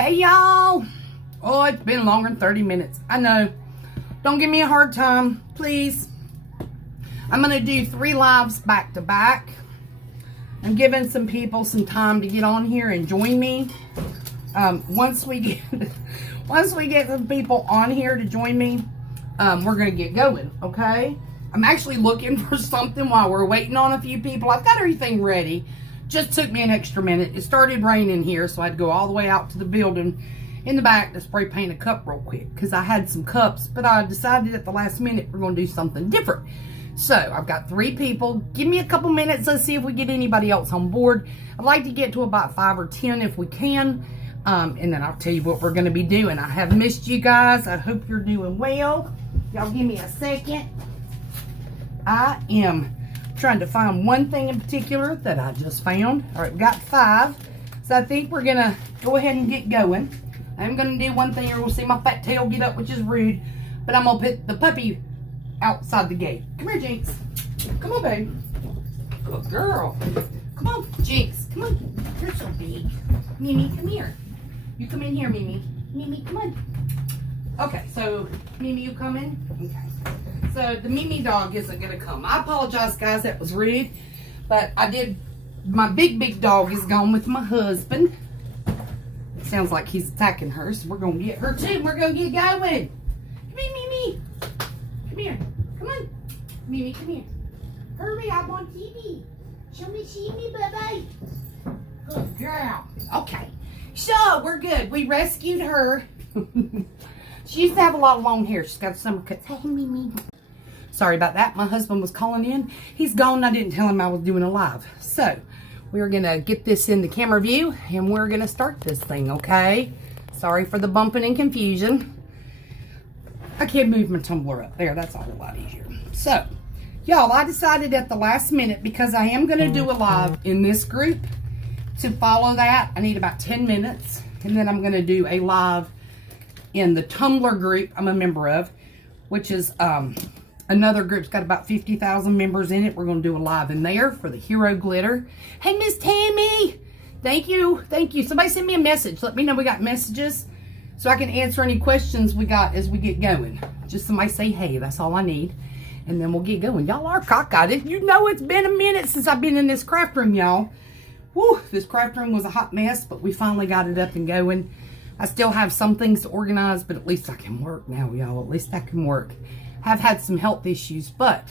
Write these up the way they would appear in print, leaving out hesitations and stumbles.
Hey y'all. Oh, it's been longer than 30 minutes. I know. Don't give me a hard time, please. I'm going to do 3 lives back to back. I'm giving some people some time to get on here and join me. Once we get some people on here to join me, we're going to get going, okay? I'm actually looking for something while we're waiting on a few people. I've got everything ready. Just took me an extra minute. It started raining here, so I had to go all the way out to the building in the back to spray paint a cup real quick because I had some cups, but I decided at the last minute we're going to do something different. So I've got 3 people. Give me a couple minutes. Let's see if we get anybody else on board. I'd like to get to about 5 or 10 if we can. And then I'll tell you what we're going to be doing. I have missed you guys. I hope you're doing well. Y'all give me a second. I am trying to find one thing in particular that I just found. All right, we got 5. So I think we're going to go ahead and get going. I'm going to do one thing. You're going to see my fat tail get up, which is rude. But I'm going to put the puppy outside the gate. Come here, Jinx. Come on, babe. Good girl. Come on, Jinx. Come on. You're so big. Mimi, come here. You come in here, Mimi. Mimi, come on. Okay, so Mimi, you come in? Okay. So the Mimi dog isn't going to come. I apologize, guys. That was rude. But I did. My big dog is gone with my husband. It sounds like he's attacking her, so we're going to get her too. We're going to get going. Come here, Mimi. Come here. Come on. Mimi, come here. Hurry, I'm on TV. Show me TV, baby. Good girl. Okay. So, we're good. We rescued her. She used to have a lot of long hair. She's got summer cuts. Hey, Mimi. Sorry about that. My husband was calling in. He's gone. I didn't tell him I was doing a live. So, we're going to get this in the camera view, and we're going to start this thing, okay? Sorry for the bumping and confusion. I can't move my tumbler up there. That's a whole lot easier. So, y'all, I decided at the last minute, because I am going to do a live in this group. To follow that, I need about 10 minutes. And then I'm going to do a live in the Tumbler group I'm a member of, which is another group's got about 50,000 members in it. We're going to do a live in there for the Hero Glitter. Hey, Miss Tammy. Thank you. Thank you. Somebody send me a message. Let me know we got messages, so I can answer any questions we got as we get going. Just somebody say, hey, that's all I need. And then we'll get going. Y'all are cockeyed. You know it's been a minute since I've been in this craft room, y'all. Woo, this craft room was a hot mess, but we finally got it up and going. I still have some things to organize, but at least I can work now, y'all. At least I can work. Have had some health issues, but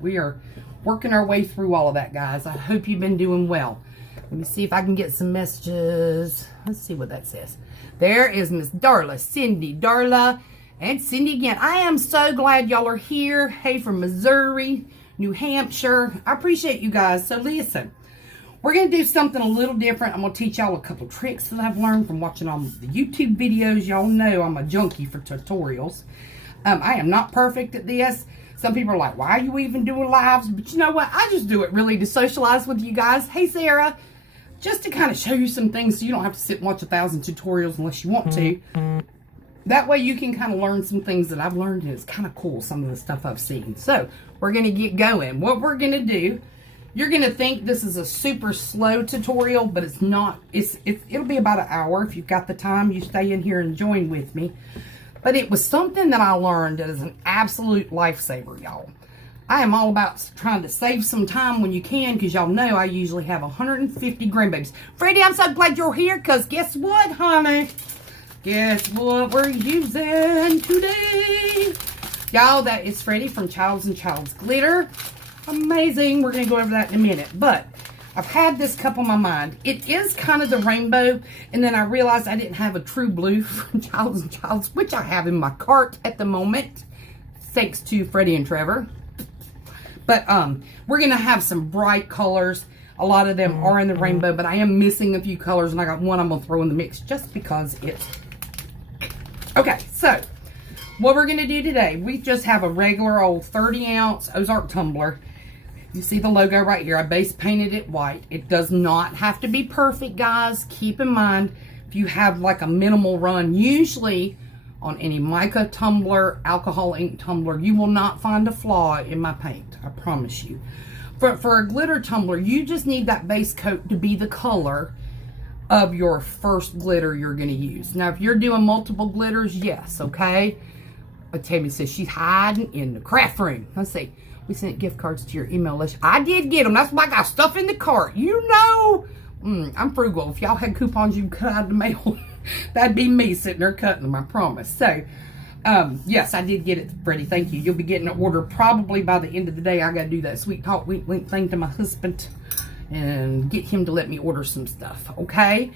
we are working our way through all of that, guys. I hope you've been doing well. Let me see if I can get some messages. Let's see what that says. There is Miss Darla, Cindy, Darla, and Cindy again. I am so glad y'all are here. Hey, from Missouri, New Hampshire. I appreciate you guys. So listen, we're going to do something a little different. I'm going to teach y'all a couple tricks that I've learned from watching all the YouTube videos. Y'all know I'm a junkie for tutorials. I am not perfect at this. Some people are like, why are you even doing lives? But you know what? I just do it really to socialize with you guys. Hey, Sarah. Just to kind of show you some things so you don't have to sit and watch 1,000 tutorials unless you want to. That way you can kind of learn some things that I've learned, and it's kind of cool, some of the stuff I've seen. So, we're going to get going. What we're going to do, you're going to think this is a super slow tutorial, but it's not. It'll be about an hour. If you've got the time, you stay in here and join with me. But it was something that I learned that is an absolute lifesaver, y'all. I am all about trying to save some time when you can, because y'all know I usually have 150 grandbabies. Freddie, I'm so glad you're here, because guess what, honey? Guess what we're using today? Y'all, that is Freddie from Childs and Childs Glitter. Amazing. We're going to go over that in a minute. But I've had this cup on my mind. It is kind of the rainbow, and then I realized I didn't have a true blue from Childs and Childs, which I have in my cart at the moment, thanks to Freddie and Trevor. But we're going to have some bright colors. A lot of them are in the rainbow, but I am missing a few colors, and I got one I'm going to throw in the mix just because it's... Okay, so what we're going to do today, we just have a regular old 30-ounce Ozark tumbler. You see the logo right here. I base painted it white. It does not have to be perfect, guys. Keep in mind, if you have like a minimal run, usually on any mica tumbler, alcohol ink tumbler, you will not find a flaw in my paint. I promise you. For a glitter tumbler, you just need that base coat to be the color of your first glitter you're going to use. Now, if you're doing multiple glitters, yes, okay? But Tammy says she's hiding in the craft room. Let's see. We sent gift cards to your email list. I did get them. That's why I got stuff in the cart. You know, I'm frugal. If y'all had coupons you can cut out of the mail, that'd be me sitting there cutting them, I promise. So, yes, I did get it, Freddie. Thank you. You'll be getting an order probably by the end of the day. I got to do that sweet talk, wink, wink thing to my husband and get him to let me order some stuff, okay?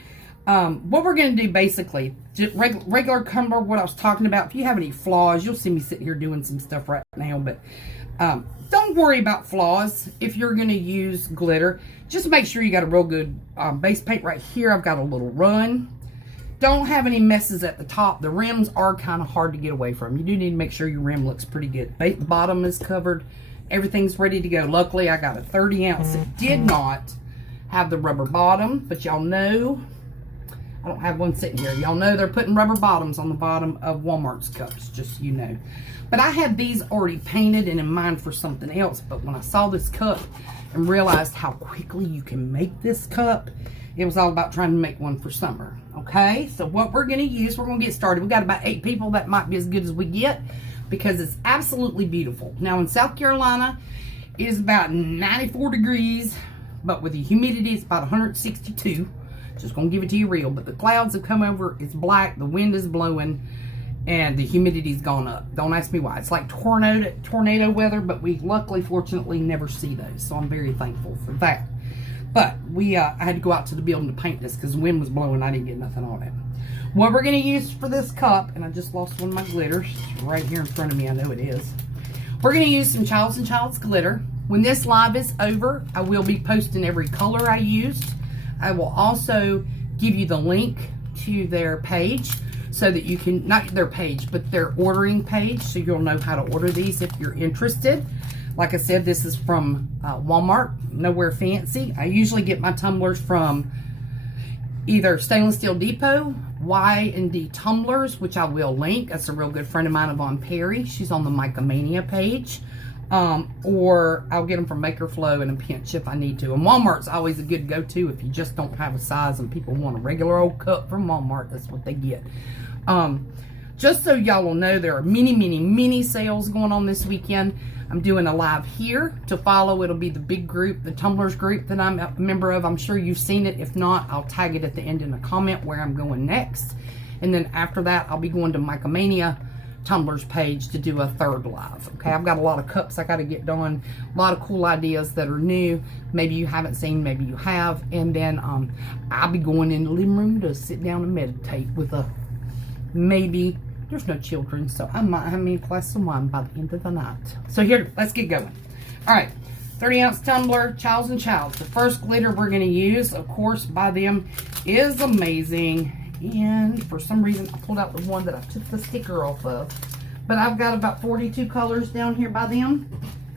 What we're going to do basically, just regular tumbler, what I was talking about. If you have any flaws, you'll see me sitting here doing some stuff right now, but don't worry about flaws if you're going to use glitter. Just make sure you got a real good base paint right here. I've got a little run. Don't have any messes at the top. The rims are kind of hard to get away from. You do need to make sure your rim looks pretty good. The bottom is covered. Everything's ready to go. Luckily, I got a 30 ounce. It did not have the rubber bottom, but y'all know, I don't have one sitting here. Y'all know they're putting rubber bottoms on the bottom of Walmart's cups, just so you know. But I had these already painted and in mind for something else. But when I saw this cup and realized how quickly you can make this cup, it was all about trying to make one for summer. Okay, so what we're going to use, we're going to get started. We got about 8 people. That might be as good as we get because it's absolutely beautiful. Now in South Carolina, it is about 94 degrees, but with the humidity, it's about 162. Just going to give it to you real. But the clouds have come over. It's black. The wind is blowing. And the humidity's gone up. Don't ask me why. It's like tornado weather, but we luckily, fortunately, never see those. So I'm very thankful for that. But I had to go out to the building to paint this because the wind was blowing. I didn't get nothing on it. What we're going to use for this cup, and I just lost one of my glitters. It's right here in front of me. I know it is. We're going to use some Childs & Childs glitter. When this live is over, I will be posting every color I used. I will also give you the link to their page so that you can, not their page, but their ordering page, so you'll know how to order these if you're interested. Like I said, this is from Walmart, nowhere fancy. I usually get my tumblers from either Stainless Steel Depot, Y&D Tumblers, which I will link. That's a real good friend of mine, Yvonne Perry. She's on the Micomania page. Or I'll get them from Maker Flow in a pinch if I need to. And Walmart's always a good go-to if you just don't have a size and people want a regular old cup from Walmart. That's what they get. Just so y'all will know, there are many sales going on this weekend. I'm doing a live here to follow. It'll be the big group, the Tumblers group that I'm a member of. I'm sure you've seen it. If not, I'll tag it at the end in a comment where I'm going next. And then after that, I'll be going to Micomania Tumblers page to do a third live. Okay, I've got a lot of cups I got to get done, a lot of cool ideas that are new, maybe you haven't seen, maybe you have. And then I'll be going in the living room to sit down and meditate with maybe, there's no children, so I might have me a glass of wine by the end of the night. So here, let's get going. All right, 30 ounce tumbler, Childs & Childs. The first glitter we're going to use, of course, by them is Amazing. And for some reason, I pulled out the one that I took the sticker off of. But I've got about 42 colors down here by them.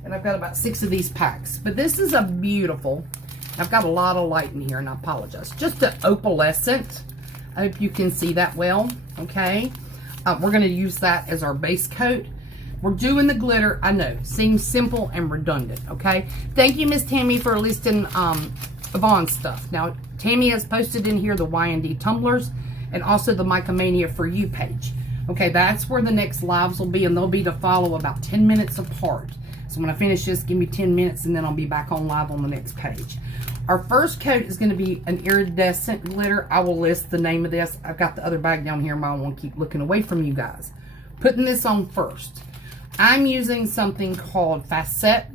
And I've got about 6 of these packs. But this is a beautiful, I've got a lot of light in here, and I apologize. Just an opalescent. I hope you can see that well. Okay. We're going to use that as our base coat. We're doing the glitter. I know. Seems simple and redundant. Okay. Thank you, Miss Tammy, for listing Yvonne's stuff. Now, Tammy has posted in here the Y&D tumblers and also the Micomania For You page. Okay, that's where the next lives will be, and they'll be to follow about 10 minutes apart. So when I finish this, give me 10 minutes, and then I'll be back on live on the next page. Our first coat is going to be an iridescent glitter. I will list the name of this. I've got the other bag down here, but I won't keep looking away from you guys. Putting this on first. I'm using something called Facet,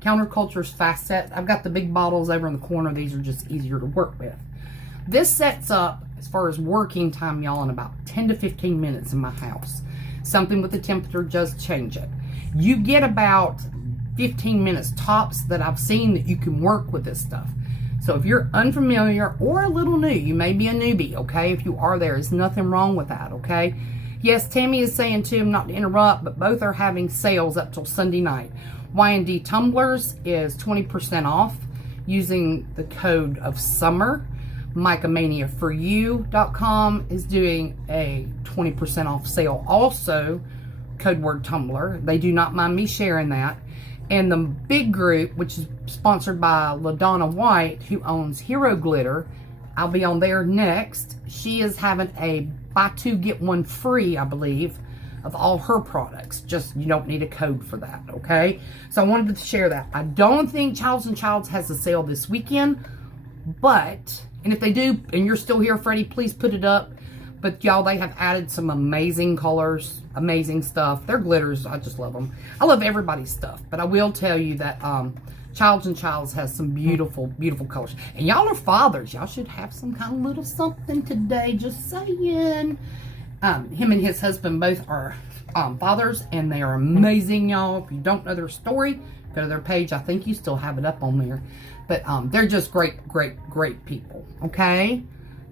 Counterculture's Facet. I've got the big bottles over in the corner. These are just easier to work with. This sets up, as far as working time, y'all, in about 10 to 15 minutes in my house. Something with the temperature does change it. You get about 15 minutes tops that I've seen that you can work with this stuff. So if you're unfamiliar or a little new, you may be a newbie, okay? If you are, there is nothing wrong with that, okay? Yes, Tammy is saying too, not to interrupt, but both are having sales up till Sunday night. Y&D Tumblers is 20% off using the code of summer. MicomaniaForYou.com is doing a 20% off sale also, code word tumbler. They do not mind me sharing that. And the big group, which is sponsored by LaDonna White, who owns Hero Glitter, I'll be on there next. She is having a buy two, get one free, I believe, of all her products. Just, you don't need a code for that, okay? So I wanted to share that. I don't think Childs & Childs has a sale this weekend, but, and if they do, and you're still here, Freddie, please put it up. But y'all, they have added some amazing colors, amazing stuff. Their glitters, I just love them. I love everybody's stuff, but I will tell you that Childs & Childs has some beautiful, beautiful colors. And y'all are fathers. Y'all should have some kind of little something today, just saying. Him and his husband both are fathers, and they are amazing, y'all. If you don't know their story, go to their page. I think you still have it up on there. But they're just great, great, great people, okay?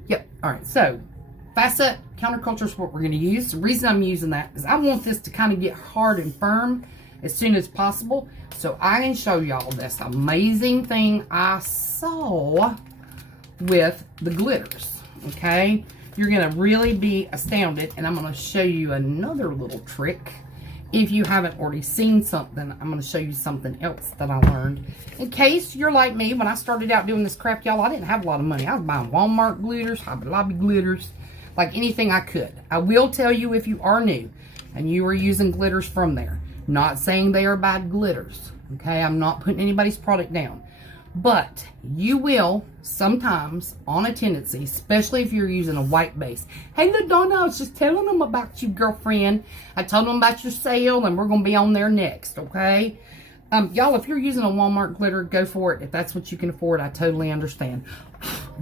Yep, all right, so facet counterculture is what we're going to use. The reason I'm using that is I want this to kind of get hard and firm as soon as possible, so I can show y'all this amazing thing I saw with the glitters, okay? You're going to really be astounded, and I'm going to show you another little trick. If you haven't already seen something, I'm going to show you something else that I learned. In case you're like me, when I started out doing this crap, y'all, I didn't have a lot of money. I was buying Walmart glitters, Hobby Lobby glitters, like anything I could. I will tell you, if you are new and you are using glitters from there, not saying they are bad glitters, okay? I'm not putting anybody's product down. But you will sometimes, on a tendency, especially if you're using a white base. Hey, LaDonna, I was just telling them about you, girlfriend. I told them about your sale, and we're going to be on there next, okay? Y'all, if you're using a Walmart glitter, go for it. If that's what you can afford, I totally understand.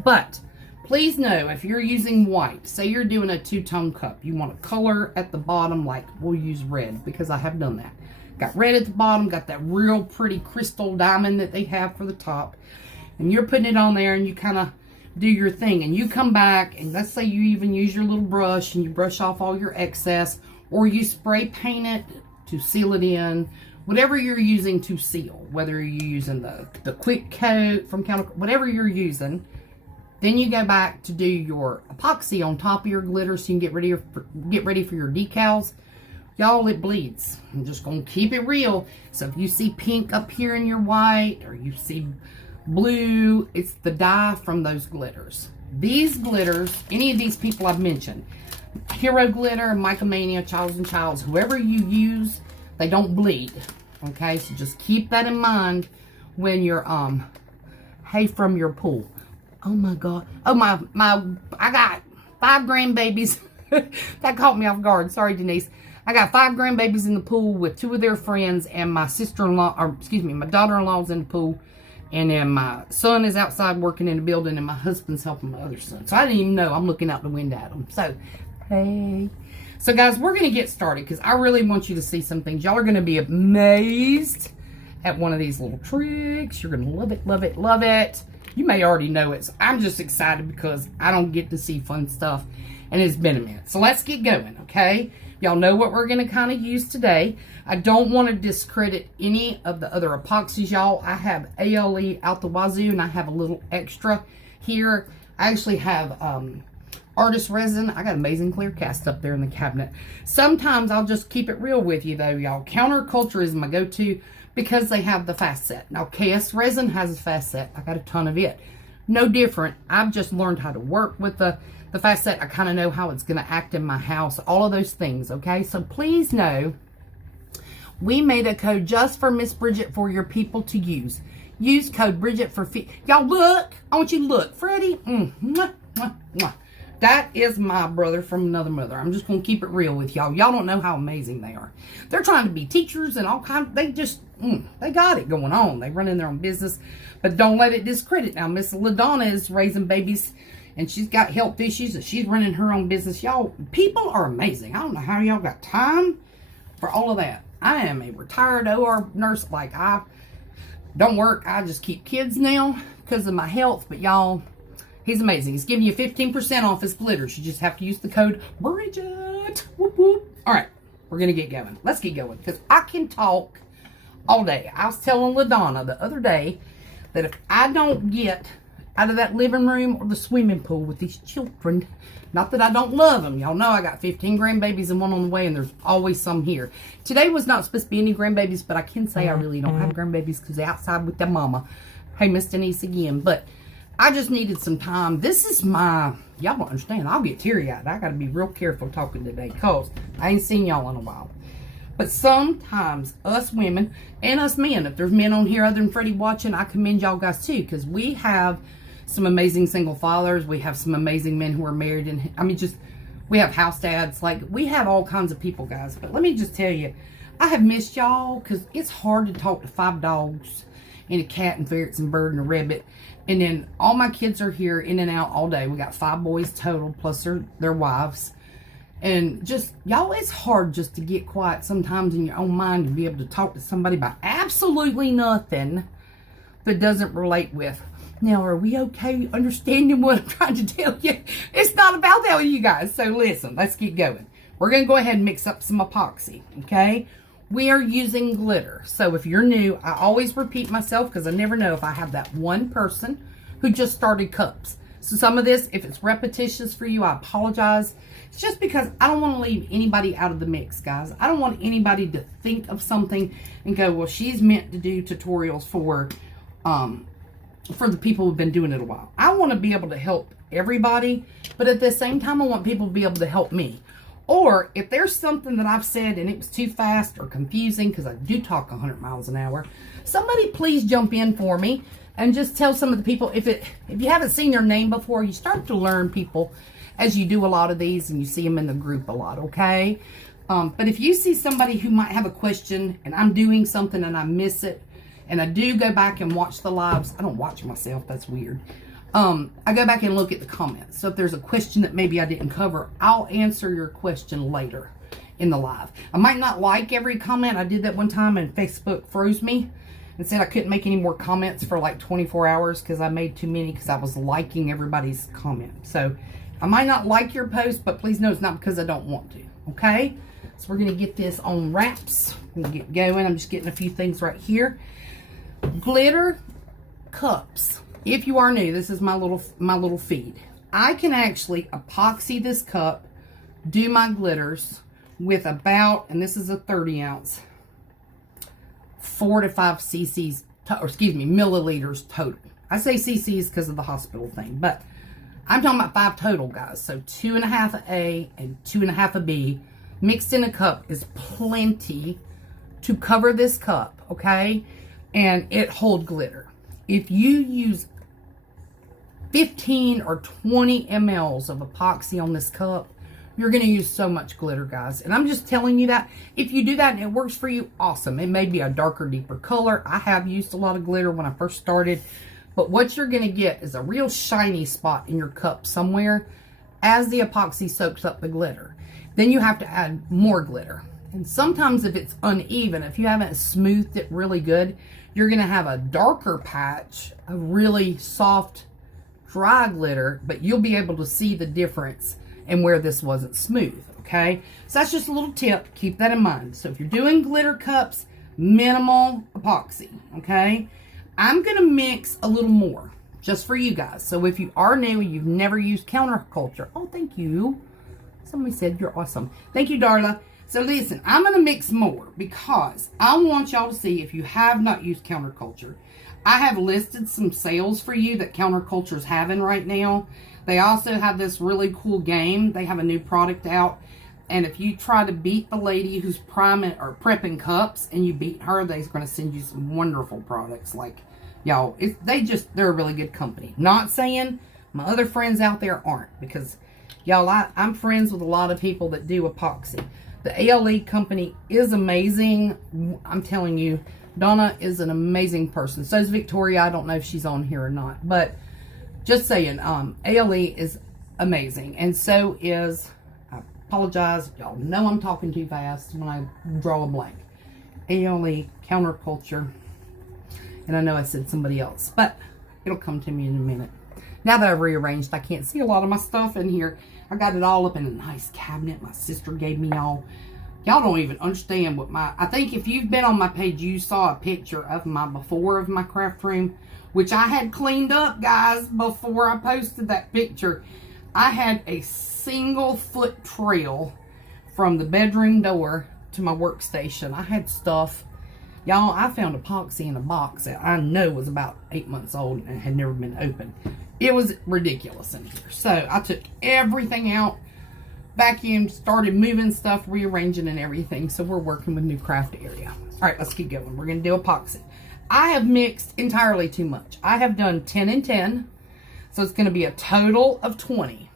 But please know, if you're using white, say you're doing a two-tone cup, you want a color at the bottom, like we'll use red, because I have done that. Got red at the bottom, got that real pretty crystal diamond that they have for the top. And you're putting it on there, and you kind of do your thing. And you come back, and let's say you even use your little brush, and you brush off all your excess, or you spray paint it to seal it in. Whatever you're using to seal, whether you're using the quick coat from whatever you're using, then you go back to do your epoxy on top of your glitter so you can get ready for your decals. Y'all, it bleeds. I'm just going to keep it real. So if you see pink up here in your white, or you see blue, it's the dye from those glitters. These glitters, any of these people I've mentioned, Hero Glitter, Micromania, Childs & Childs, whoever you use, they don't bleed. Okay, so just keep that in mind when you're, hey, from your pool. Oh my God. Oh I got 5 grandbabies. That caught me off guard. Sorry, Denise. I got 5 grandbabies in the pool with 2 of their friends, and my sister-in-law, or excuse me, my daughter-in-law's in the pool, and then my son is outside working in the building, and my husband's helping my other son. So I didn't even know. I'm looking out the window at them. So, hey. So, guys, we're going to get started because I really want you to see some things. Y'all are going to be amazed at one of these little tricks. You're going to love it, love it, love it. You may already know it. So I'm just excited because I don't get to see fun stuff, and it's been a minute. So let's get going, okay? Y'all know what we're going to kind of use today. I don't want to discredit any of the other epoxies, y'all. I have ALE out the wazoo, and I have a little extra here. I actually have artist resin. I got amazing clear cast up there in the cabinet. Sometimes I'll just keep it real with you, though, y'all. Counterculture is my go-to because they have the fast set. Now, KS resin has a fast set. I got a ton of it. No different. I've just learned how to work with the fast set. I kind of know how it's going to act in my house. All of those things, okay? So please know, we made a code just for Miss Bridget for your people to use. Use code Bridget for y'all look. I want you to look. Freddie. Mwah, mwah, mwah. That is my brother from another mother. I'm just going to keep it real with y'all. Y'all don't know how amazing they are. They're trying to be teachers and all kinds. They just, they got it going on. They run in their own business. But don't let it discredit. Now, Miss LaDonna is raising babies, and she's got health issues, and she's running her own business. Y'all, people are amazing. I don't know how y'all got time for all of that. I am a retired OR nurse. Like, I don't work. I just keep kids now because of my health. But y'all, he's amazing. He's giving you 15% off his glitters. You just have to use the code Bridget. Whoop, whoop. All right, we're going to get going. Let's get going because I can talk all day. I was telling LaDonna the other day that if I don't get out of that living room or the swimming pool with these children, not that I don't love them. Y'all know I got 15 grandbabies and one on the way, and there's always some here. Today was not supposed to be any grandbabies, but I can say I really don't have grandbabies because they're outside with their mama. Hey, Miss Denise again. But I just needed some time. This is my, y'all don't understand, I'll get teary-eyed. I got to be real careful talking today because I ain't seen y'all in a while. But sometimes us women and us men, if there's men on here other than Freddie watching, I commend y'all guys too, because we have some amazing single fathers. We have some amazing men who are married, and I mean, just, we have house dads. Like, we have all kinds of people, guys. But let me just tell you, I have missed y'all because it's hard to talk to 5 dogs and a cat and ferrets and bird and a rabbit. And then all my kids are here in and out all day. We got 5 boys total, plus their wives. And just, y'all, it's hard just to get quiet sometimes in your own mind and be able to talk to somebody about absolutely nothing that doesn't relate with. Now, are we okay understanding what I'm trying to tell you? It's not about that with you guys. So listen, let's keep going. We're going to go ahead and mix up some epoxy, okay? We are using glitter. So if you're new, I always repeat myself because I never know if I have that one person who just started cups. So some of this, if it's repetitious for you, I apologize. It's just because I don't want to leave anybody out of the mix, guys. I don't want anybody to think of something and go, well, she's meant to do tutorials for the people who've been doing it a while. I want to be able to help everybody, but at the same time, I want people to be able to help me. Or if there's something that I've said and it was too fast or confusing, because I do talk 100 miles an hour, somebody please jump in for me and just tell some of the people. If you haven't seen their name before, you start to learn people as you do a lot of these and you see them in the group a lot, okay? But if you see somebody who might have a question and I'm doing something and I miss it, and I do go back and watch the lives. I don't watch myself. That's weird. I go back and look at the comments. So if there's a question that maybe I didn't cover, I'll answer your question later in the live. I might not like every comment. I did that one time and Facebook froze me and said I couldn't make any more comments for like 24 hours because I made too many because I was liking everybody's comment. So I might not like your post, but please know it's not because I don't want to. Okay? So we're going to get this on wraps. We're going to get going. I'm just getting a few things right here. Glitter cups. If you are new, this is my little feed. I can actually epoxy this cup, do my glitters with about, and this is a 30 ounce, 4 to 5 cc's, or excuse me, milliliters total. I say cc's because of the hospital thing, but I'm talking about 5 total, guys. So 2.5 of A and 2.5 of B mixed in a cup is plenty to cover this cup, okay? And it hold glitter. If you use 15 or 20 mLs of epoxy on this cup, you're going to use so much glitter, guys. And I'm just telling you that. If you do that and it works for you, awesome. It may be a darker, deeper color. I have used a lot of glitter when I first started. But what you're going to get is a real shiny spot in your cup somewhere as the epoxy soaks up the glitter. Then you have to add more glitter. And sometimes if it's uneven, if you haven't smoothed it really good, you're going to have a darker patch of really soft, dry glitter, but you'll be able to see the difference and where this wasn't smooth, okay? So that's just a little tip. Keep that in mind. So if you're doing glitter cups, minimal epoxy, okay? I'm going to mix a little more just for you guys. So if you are new and you've never used counterculture, oh, thank you. Somebody said you're awesome. Thank you, Darla. So listen, I'm going to mix more because I want y'all to see if you have not used counterculture. I have listed some sales for you that Counterculture is having right now. They also have this really cool game. They have a new product out. And if you try to beat the lady who's priming or prepping cups and you beat her, they're going to send you some wonderful products. Like, y'all, they're a really good company. Not saying my other friends out there aren't, because y'all, I'm friends with a lot of people that do epoxy. The ALE company is amazing. I'm telling you, Donna is an amazing person. So is Victoria. I don't know if she's on here or not. But just saying, ALE is amazing. And so is, I apologize, y'all know I'm talking too fast when I draw a blank. ALE, Counterculture. And I know I said somebody else, but it'll come to me in a minute. Now that I've rearranged, I can't see a lot of my stuff in here. I got it all up in a nice cabinet my sister gave me all. Y'all don't even understand what I think if you've been on my page, you saw a picture of my before of my craft room, which I had cleaned up, guys, before I posted that picture. I had a single foot trail from the bedroom door to my workstation. I had stuff. Y'all, I found epoxy in a box that I know was about 8 months old and had never been opened. It was ridiculous in here. So I took everything out, vacuumed, started moving stuff, rearranging and everything. So we're working with new craft area. All right, let's keep going. We're going to do epoxy. I have mixed entirely too much. I have done 10 and 10. So it's going to be a total of 20.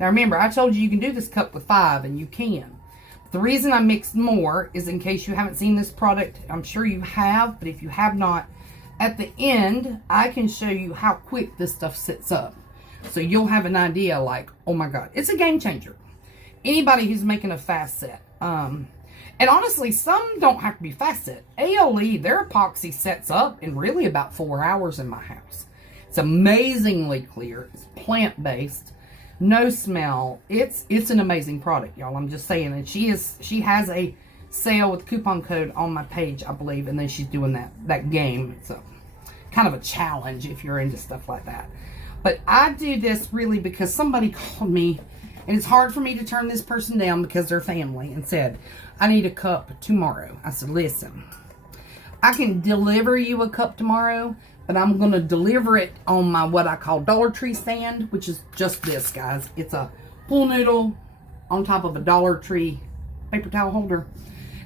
Now remember, I told you you can do this cup with 5, and you can. The reason I mixed more is in case you haven't seen this product. I'm sure you have, but if you have not, at the end, I can show you how quick this stuff sits up. So you'll have an idea like, oh my God, it's a game changer. Anybody who's making a fast set. And honestly, some don't have to be fast set. ALE, their epoxy sets up in really about 4 hours in my house. It's amazingly clear. It's plant-based. No smell. It's an amazing product, y'all. I'm just saying. And she has a sale with coupon code on my page, I believe. And then she's doing that game. It's a kind of a challenge if you're into stuff like that. But I do this really because somebody called me. And it's hard for me to turn this person down because they're family. And said, I need a cup tomorrow. I said, listen. I can deliver you a cup tomorrow. But I'm going to deliver it on my what I call Dollar Tree stand, which is just this, guys. It's a pool noodle on top of a Dollar Tree paper towel holder.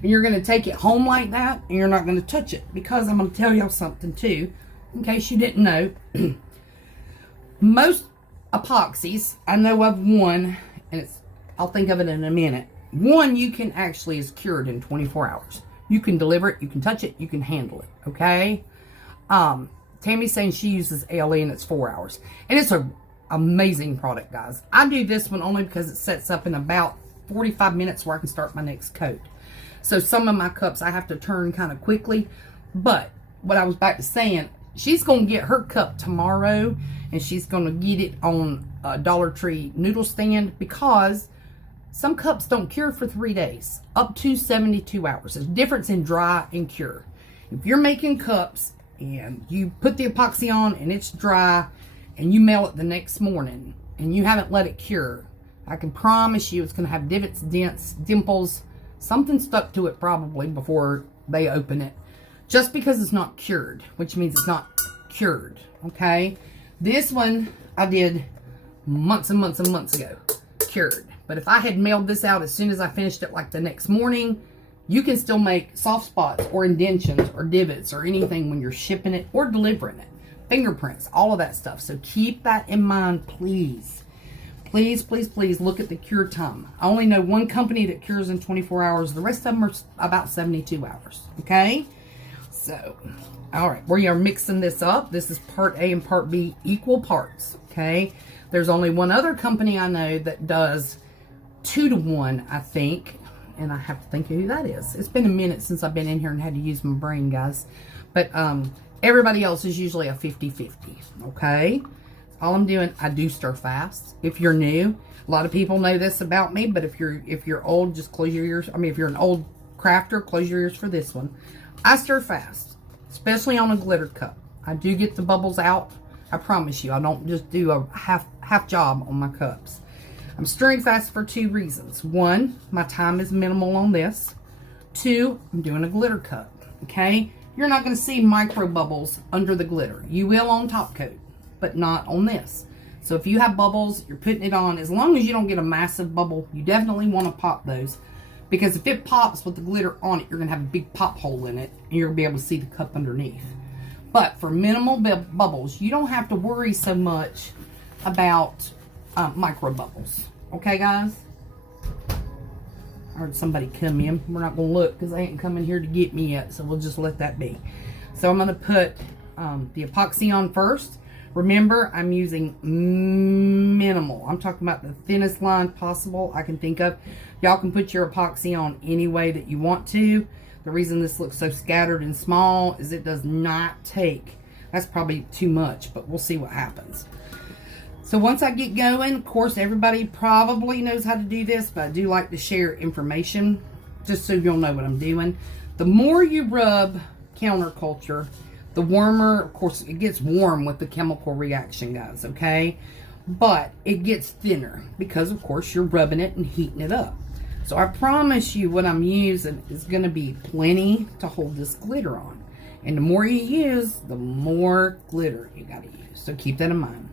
And you're going to take it home like that, and you're not going to touch it. Because I'm going to tell y'all something, too, in case you didn't know. Most epoxies, I know of one, and I'll think of it in a minute. One you can actually is cured in 24 hours. You can deliver it, you can touch it, you can handle it, okay? Tammy's saying she uses ALE and it's 4 hours. And it's an amazing product, guys. I do this one only because it sets up in about 45 minutes where I can start my next coat. So some of my cups I have to turn kind of quickly. But what I was back to saying, she's going to get her cup tomorrow. And she's going to get it on a Dollar Tree noodle stand because some cups don't cure for 3 days. Up to 72 hours. There's a difference in dry and cure. If you're making cups and you put the epoxy on and it's dry and you mail it the next morning and you haven't let it cure, I can promise you it's going to have divots, dents, dimples, something stuck to it probably before they open it, just because it's not cured, which means it's not cured, okay? This one I did months and months and months ago, cured. But if I had mailed this out as soon as I finished it, like the next morning, you can still make soft spots or indentions or divots or anything when you're shipping it or delivering it. Fingerprints, all of that stuff. So keep that in mind, please. Please, please, please look at the cure time. I only know one company that cures in 24 hours. The rest of them are about 72 hours. Okay? So, all right. We are mixing this up. This is part A and part B, equal parts. Okay? There's only one other company I know that does 2 to 1, I think. And I have to think of who that is. It's been a minute since I've been in here and had to use my brain, guys. But everybody else is usually a 50-50. Okay? All I'm doing, I do stir fast. If you're new, a lot of people know this about me. But if you're old, just close your ears. I mean, if you're an old crafter, close your ears for this one. I stir fast, especially on a glitter cup. I do get the bubbles out. I promise you, I don't just do a half job on my cups. I'm stirring fast for 2 reasons. 1, my time is minimal on this. 2, I'm doing a glitter cup, okay? You're not going to see micro bubbles under the glitter. You will on top coat, but not on this. So if you have bubbles, you're putting it on. As long as you don't get a massive bubble, you definitely want to pop those. Because if it pops with the glitter on it, you're going to have a big pop hole in it, and you're going to be able to see the cup underneath. But for minimal bubbles, you don't have to worry so much about micro bubbles. Okay, guys? I heard somebody come in. We're not going to look because they ain't coming here to get me yet, so we'll just let that be. So I'm going to put the epoxy on first. Remember, I'm using minimal. I'm talking about the thinnest line possible I can think of. Y'all can put your epoxy on any way that you want to. The reason this looks so scattered and small is it does not take. That's probably too much, but we'll see what happens. So once I get going, of course, everybody probably knows how to do this, but I do like to share information just so you'll know what I'm doing. The more you rub counterculture, the warmer, of course, it gets warm with the chemical reaction, guys, okay? But it gets thinner because, of course, you're rubbing it and heating it up. So I promise you what I'm using is going to be plenty to hold this glitter on. And the more you use, the more glitter you got to use. So keep that in mind.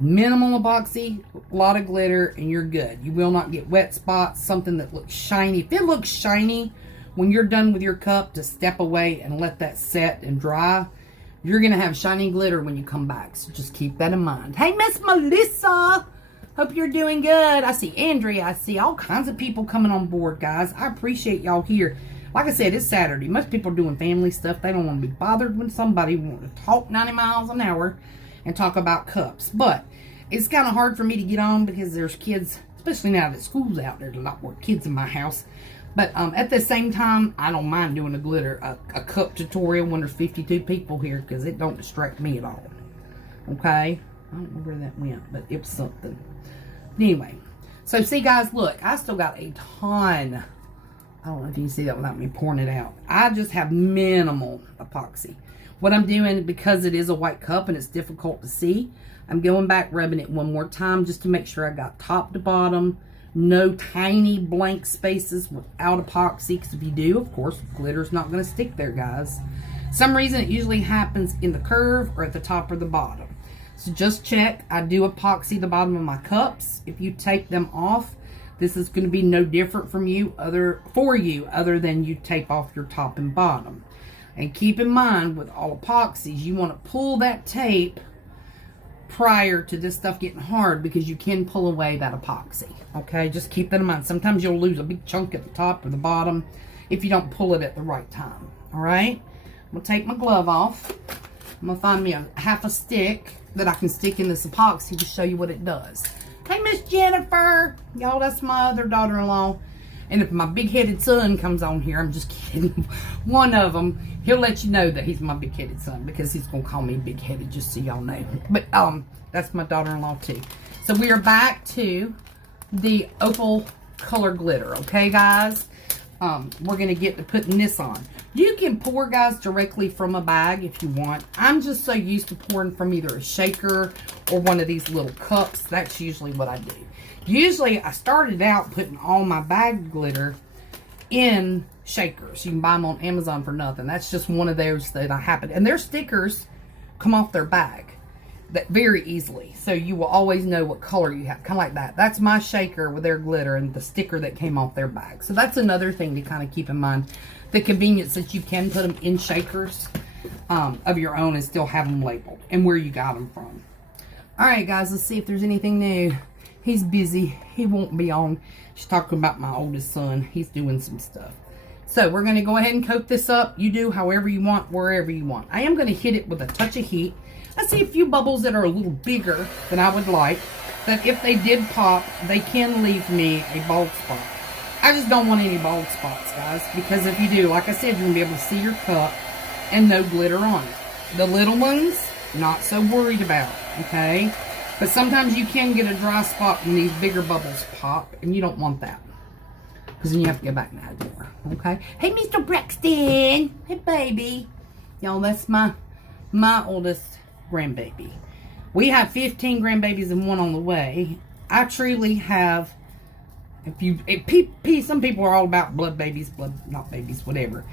Minimal epoxy, a lot of glitter, and you're good. You will not get wet spots, something that looks shiny. If it looks shiny when you're done with your cup, to step away and let that set and dry. You're going to have shiny glitter when you come back. So just keep that in mind. Hey, Miss Melissa. Hope you're doing good. I see Andrea. I see all kinds of people coming on board, guys. I appreciate y'all here. Like I said, it's Saturday. Most people are doing family stuff. They don't want to be bothered when somebody wants to talk 90 miles an hour and talk about cups. But it's kind of hard for me to get on because there's kids, especially now that school's out. There's a lot more kids in my house. But at the same time, I don't mind doing a cup tutorial when there's 52 people here, because it don't distract me at all. Okay? I don't know where that went, but it was something. Anyway, so see, guys, look, I still got a ton. I don't know if you can see that without me pouring it out. I just have minimal epoxy. What I'm doing, because it is a white cup and it's difficult to see, I'm going back, rubbing it one more time just to make sure I got top to bottom. No tiny blank spaces without epoxy, because if you do, of course, glitter's not going to stick there, guys. Some reason it usually happens in the curve or at the top or the bottom. So just check. I do epoxy the bottom of my cups. If you take them off, this is going to be no different for you other than you tape off your top and bottom. And keep in mind, with all epoxies, you want to pull that tape prior to this stuff getting hard, because you can pull away that epoxy. Okay, just keep that in mind. Sometimes you'll lose a big chunk at the top or the bottom if you don't pull it at the right time. All right, I'm gonna take my glove off. I'm gonna find me a half a stick that I can stick in this epoxy to show you what it does. Hey, Miss Jennifer. Y'all, that's my other daughter-in-law. And if my big-headed son comes on here, I'm just kidding. One of them, he'll let you know that he's my big-headed son, because he's going to call me big-headed, just so y'all know. But that's my daughter-in-law, too. So we are back to the opal color glitter, okay, guys? We're going to get to putting this on. You can pour, guys, directly from a bag if you want. I'm just so used to pouring from either a shaker or one of these little cups. That's usually what I do. Usually, I started out putting all my bag glitter in shakers. You can buy them on Amazon for nothing. That's just one of those that I happen. And their stickers come off their bag that very easily. So you will always know what color you have. Kind of like that. That's my shaker with their glitter and the sticker that came off their bag. So that's another thing to kind of keep in mind. The convenience that you can put them in shakers of your own and still have them labeled and where you got them from. All right, guys, let's see if there's anything new. He's busy. He won't be on. She's talking about my oldest son. He's doing some stuff. So we're going to go ahead and coat this up. You do however you want, wherever you want. I am going to hit it with a touch of heat. I see a few bubbles that are a little bigger than I would like. That if they did pop, they can leave me a bald spot. I just don't want any bald spots, guys. Because if you do, like I said, you're going to be able to see your cup and no glitter on it. The little ones, not so worried about, okay? But sometimes you can get a dry spot when these bigger bubbles pop, and you don't want that. Because then you have to go back and add more, okay? Hey, Mr. Braxton. Hey, baby. Y'all, that's my oldest grandbaby. We have 15 grandbabies and one on the way. I truly have, some people are all about blood babies, not babies, whatever.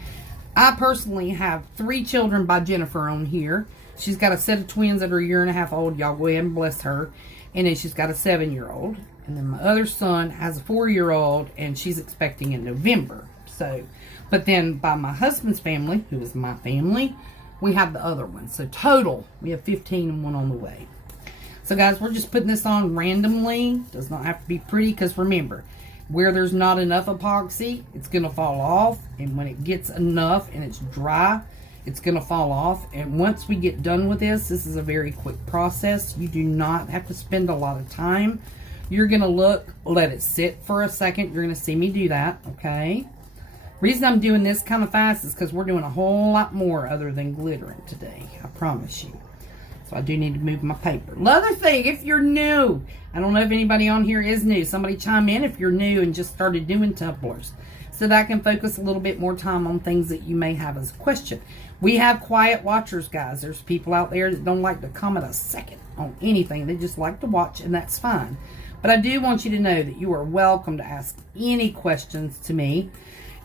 I personally have 3 children by Jennifer on here. She's got a set of twins that are a year and a half old. Y'all go ahead and bless her. And then she's got a 7-year-old. And then my other son has a 4-year-old, and she's expecting in November. So, but then by my husband's family, who is my family, we have the other one. So total, we have 15 and one on the way. So guys, we're just putting this on randomly. Does not have to be pretty, because remember, where there's not enough epoxy, it's going to fall off. And when it gets enough and it's dry, it's going to fall off. And once we get done with this is a very quick process. You do not have to spend a lot of time. You're going to let it sit for a second. You're going to see me do that, okay? Reason I'm doing this kind of fast is because we're doing a whole lot more other than glittering today. I promise you. So I do need to move my paper. Another thing, if you're new, I don't know if anybody on here is new. Somebody chime in if you're new and just started doing tumblers, so that I can focus a little bit more time on things that you may have as a question. We have quiet watchers, guys. There's people out there that don't like to comment a second on anything. They just like to watch, and that's fine. But I do want you to know that you are welcome to ask any questions to me.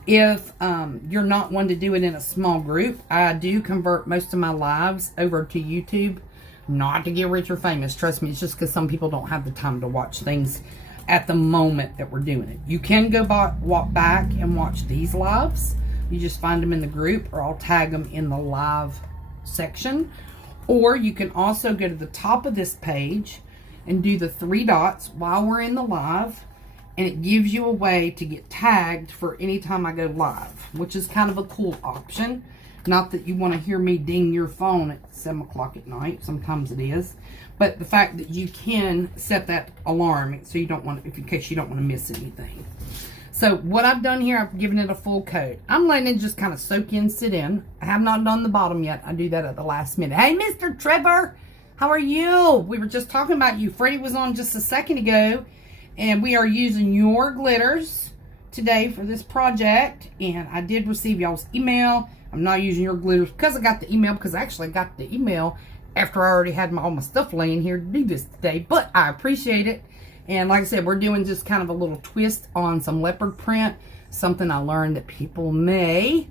If you're not one to do it in a small group, I do convert most of my lives over to YouTube. Not to get rich or famous. Trust me, it's just because some people don't have the time to watch things at the moment that we're doing it. You can go walk back and watch these lives. You just find them in the group, or I'll tag them in the live section. Or you can also go to the top of this page and do the 3 dots while we're in the live, and it gives you a way to get tagged for any time I go live, which is kind of a cool option. Not that you want to hear me ding your phone at 7 o'clock at night. Sometimes it is. But the fact that you can set that alarm so you don't want, in case you don't want to miss anything. So what I've done here, I've given it a full coat. I'm letting it just kind of soak in, sit in. I have not done the bottom yet. I do that at the last minute. Hey, Mr. Trevor, how are you? We were just talking about you. Freddie was on just a second ago, and we are using your glitters today for this project. And I did receive y'all's email. I'm not using your glitters because I got the email, because actually I got the email after I already had all my stuff laying here to do this today. But I appreciate it. And like I said, we're doing just kind of a little twist on some leopard print. Something I learned that people may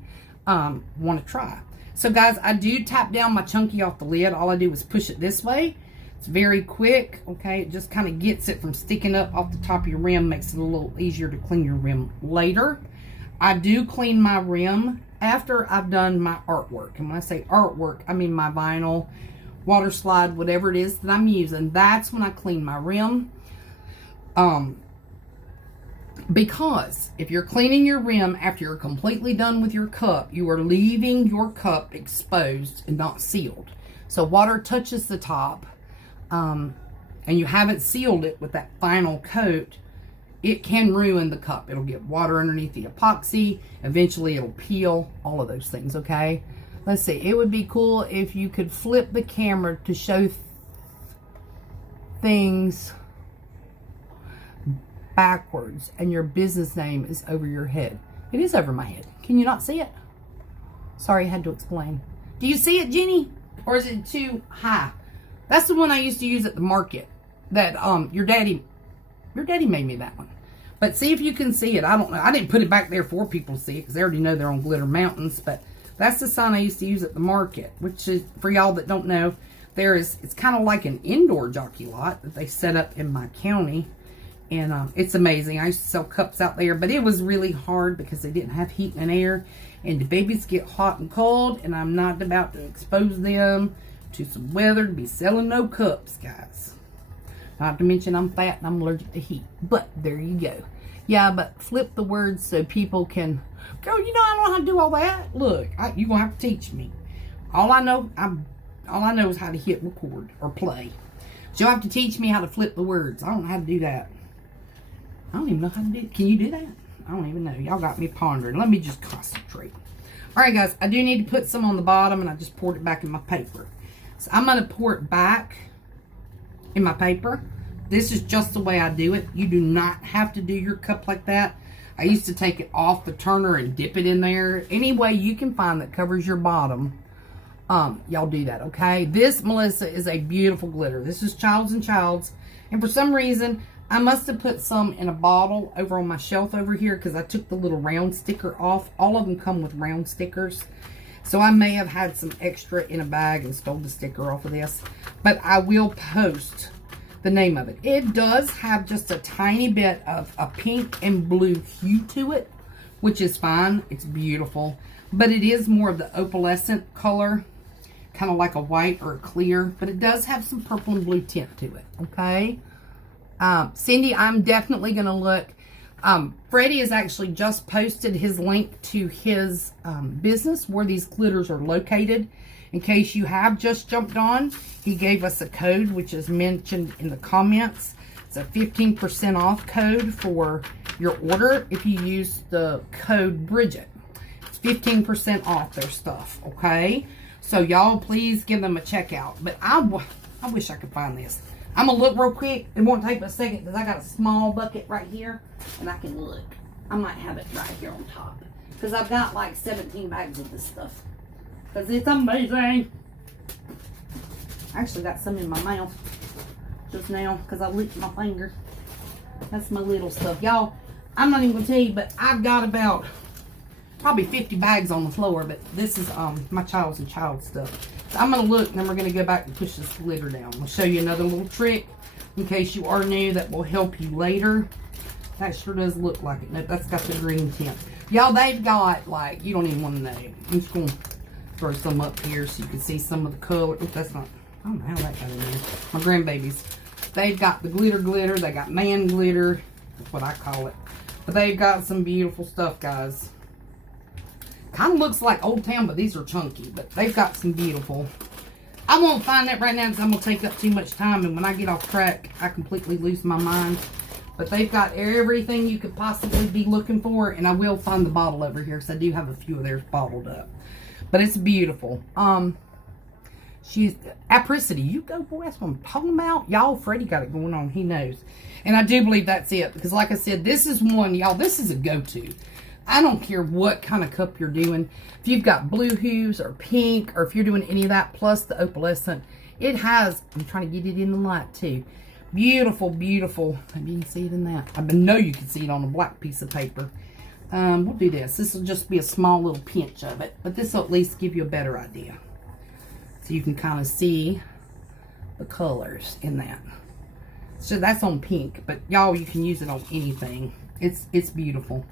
want to try. So guys, I do tap down my chunky off the lid. All I do is push it this way. It's very quick, okay? It just kind of gets it from sticking up off the top of your rim. Makes it a little easier to clean your rim later. I do clean my rim after I've done my artwork. And when I say artwork, I mean my vinyl, water slide, whatever it is that I'm using. That's when I clean my rim. Because if you're cleaning your rim after you're completely done with your cup, you are leaving your cup exposed and not sealed. So water touches the top, and you haven't sealed it with that final coat, it can ruin the cup. It'll get water underneath the epoxy. Eventually it'll peel, all of those things, okay? Let's see. It would be cool if you could flip the camera to show things backwards and your business name is over your head. It is over my head. Can you not see it? Sorry, I had to explain. Do you see it, Jenny? Or is it too high? That's the one I used to use at the market. That your daddy made me that one. But see if you can see it. I don't know. I didn't put it back there for people to see it because they already know they're on Glitter Mountains. But that's the sign I used to use at the market, which is, for y'all that don't know, it's kind of like an indoor jockey lot that they set up in my county. And it's amazing. I used to sell cups out there, but it was really hard because they didn't have heat and air. And the babies get hot and cold, and I'm not about to expose them to some weather to be selling no cups, guys. Not to mention I'm fat and I'm allergic to heat. But there you go. Yeah, but flip the words so people can, girl, you know I don't know how to do all that. Look, you're going to have to teach me. All I know is how to hit record or play. So you'll have to teach me how to flip the words. I don't know how to do that. I don't even know how to do it. Can you do that? I don't even know. Y'all got me pondering. Let me just concentrate. Alright guys, I do need to put some on the bottom, and I just poured it back in my paper. So I'm going to pour it back in my paper. This is just the way I do it. You do not have to do your cup like that. I used to take it off the turner and dip it in there. Any way you can find that covers your bottom, y'all do that, okay? This, Melissa, is a beautiful glitter. This is Childs & Childs. And for some reason, I must have put some in a bottle over on my shelf over here because I took the little round sticker off. All of them come with round stickers. So I may have had some extra in a bag and stole the sticker off of this. But I will post the name of it. It does have just a tiny bit of a pink and blue hue to it, which is fine. It's beautiful. But it is more of the opalescent color, kind of like a white or a clear. But it does have some purple and blue tint to it, okay? Cindy, I'm definitely going to look. Freddie has actually just posted his link to his business where these glitters are located. In case you have just jumped on, he gave us a code which is mentioned in the comments. It's a 15% off code for your order if you use the code Bridget. It's 15% off their stuff, okay? So y'all please give them a check out. But I wish I could find this. I'm going to look real quick. It won't take but a second because I got a small bucket right here. And I can look. I might have it right here on top. Because I've got like 17 bags of this stuff. Because it's amazing. I actually got some in my mouth just now because I licked my finger. That's my little stuff. Y'all, I'm not even going to tell you, but I've got about probably 50 bags on the floor. But this is my Childs & Child stuff. So I'm going to look, and then we're going to go back and push this glitter down. I'll show you another little trick in case you are new that will help you later. That sure does look like it. Nope, that's got the green tint. Y'all, they've got, like, you don't even want to know. I'm just going to throw some up here so you can see some of the color. Oops, that's not, I don't know how that got in there. My grandbabies. They've got the glitter. They got man glitter. That's what I call it. But they've got some beautiful stuff, guys. Kind of looks like Old Town, but these are chunky. But they've got some beautiful. I won't find that right now because I'm going to take up too much time. And when I get off track, I completely lose my mind. But they've got everything you could possibly be looking for. And I will find the bottle over here because I do have a few of theirs bottled up. But it's beautiful. She's apricity. You go, boy. That's what I'm talking about. Y'all, Freddie got it going on. He knows. And I do believe that's it. Because like I said, this is one, y'all, this is a go-to. I don't care what kind of cup you're doing. If you've got blue hues or pink, or if you're doing any of that, plus the opalescent, it has, I'm trying to get it in the light too. Beautiful, beautiful. Maybe you can see it in that. I know you can see it on a black piece of paper. We'll do this. This will just be a small little pinch of it, but this will at least give you a better idea. So you can kind of see the colors in that. So that's on pink, but y'all, you can use it on anything. It's beautiful.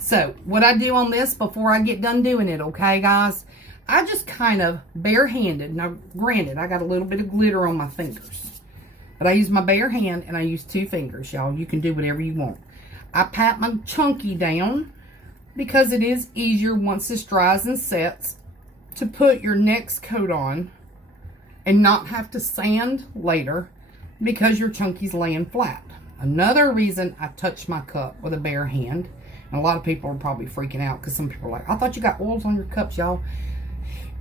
So what I do on this before I get done doing it, okay, guys, I just kind of barehanded. Now, granted, I got a little bit of glitter on my fingers, but I use my bare hand and I use 2 fingers, y'all. You can do whatever you want. I pat my chunky down because it is easier once this dries and sets to put your next coat on and not have to sand later because your chunky's laying flat. Another reason I touch my cup with a bare hand, and a lot of people are probably freaking out because some people are like, I thought you got oils on your cups, y'all.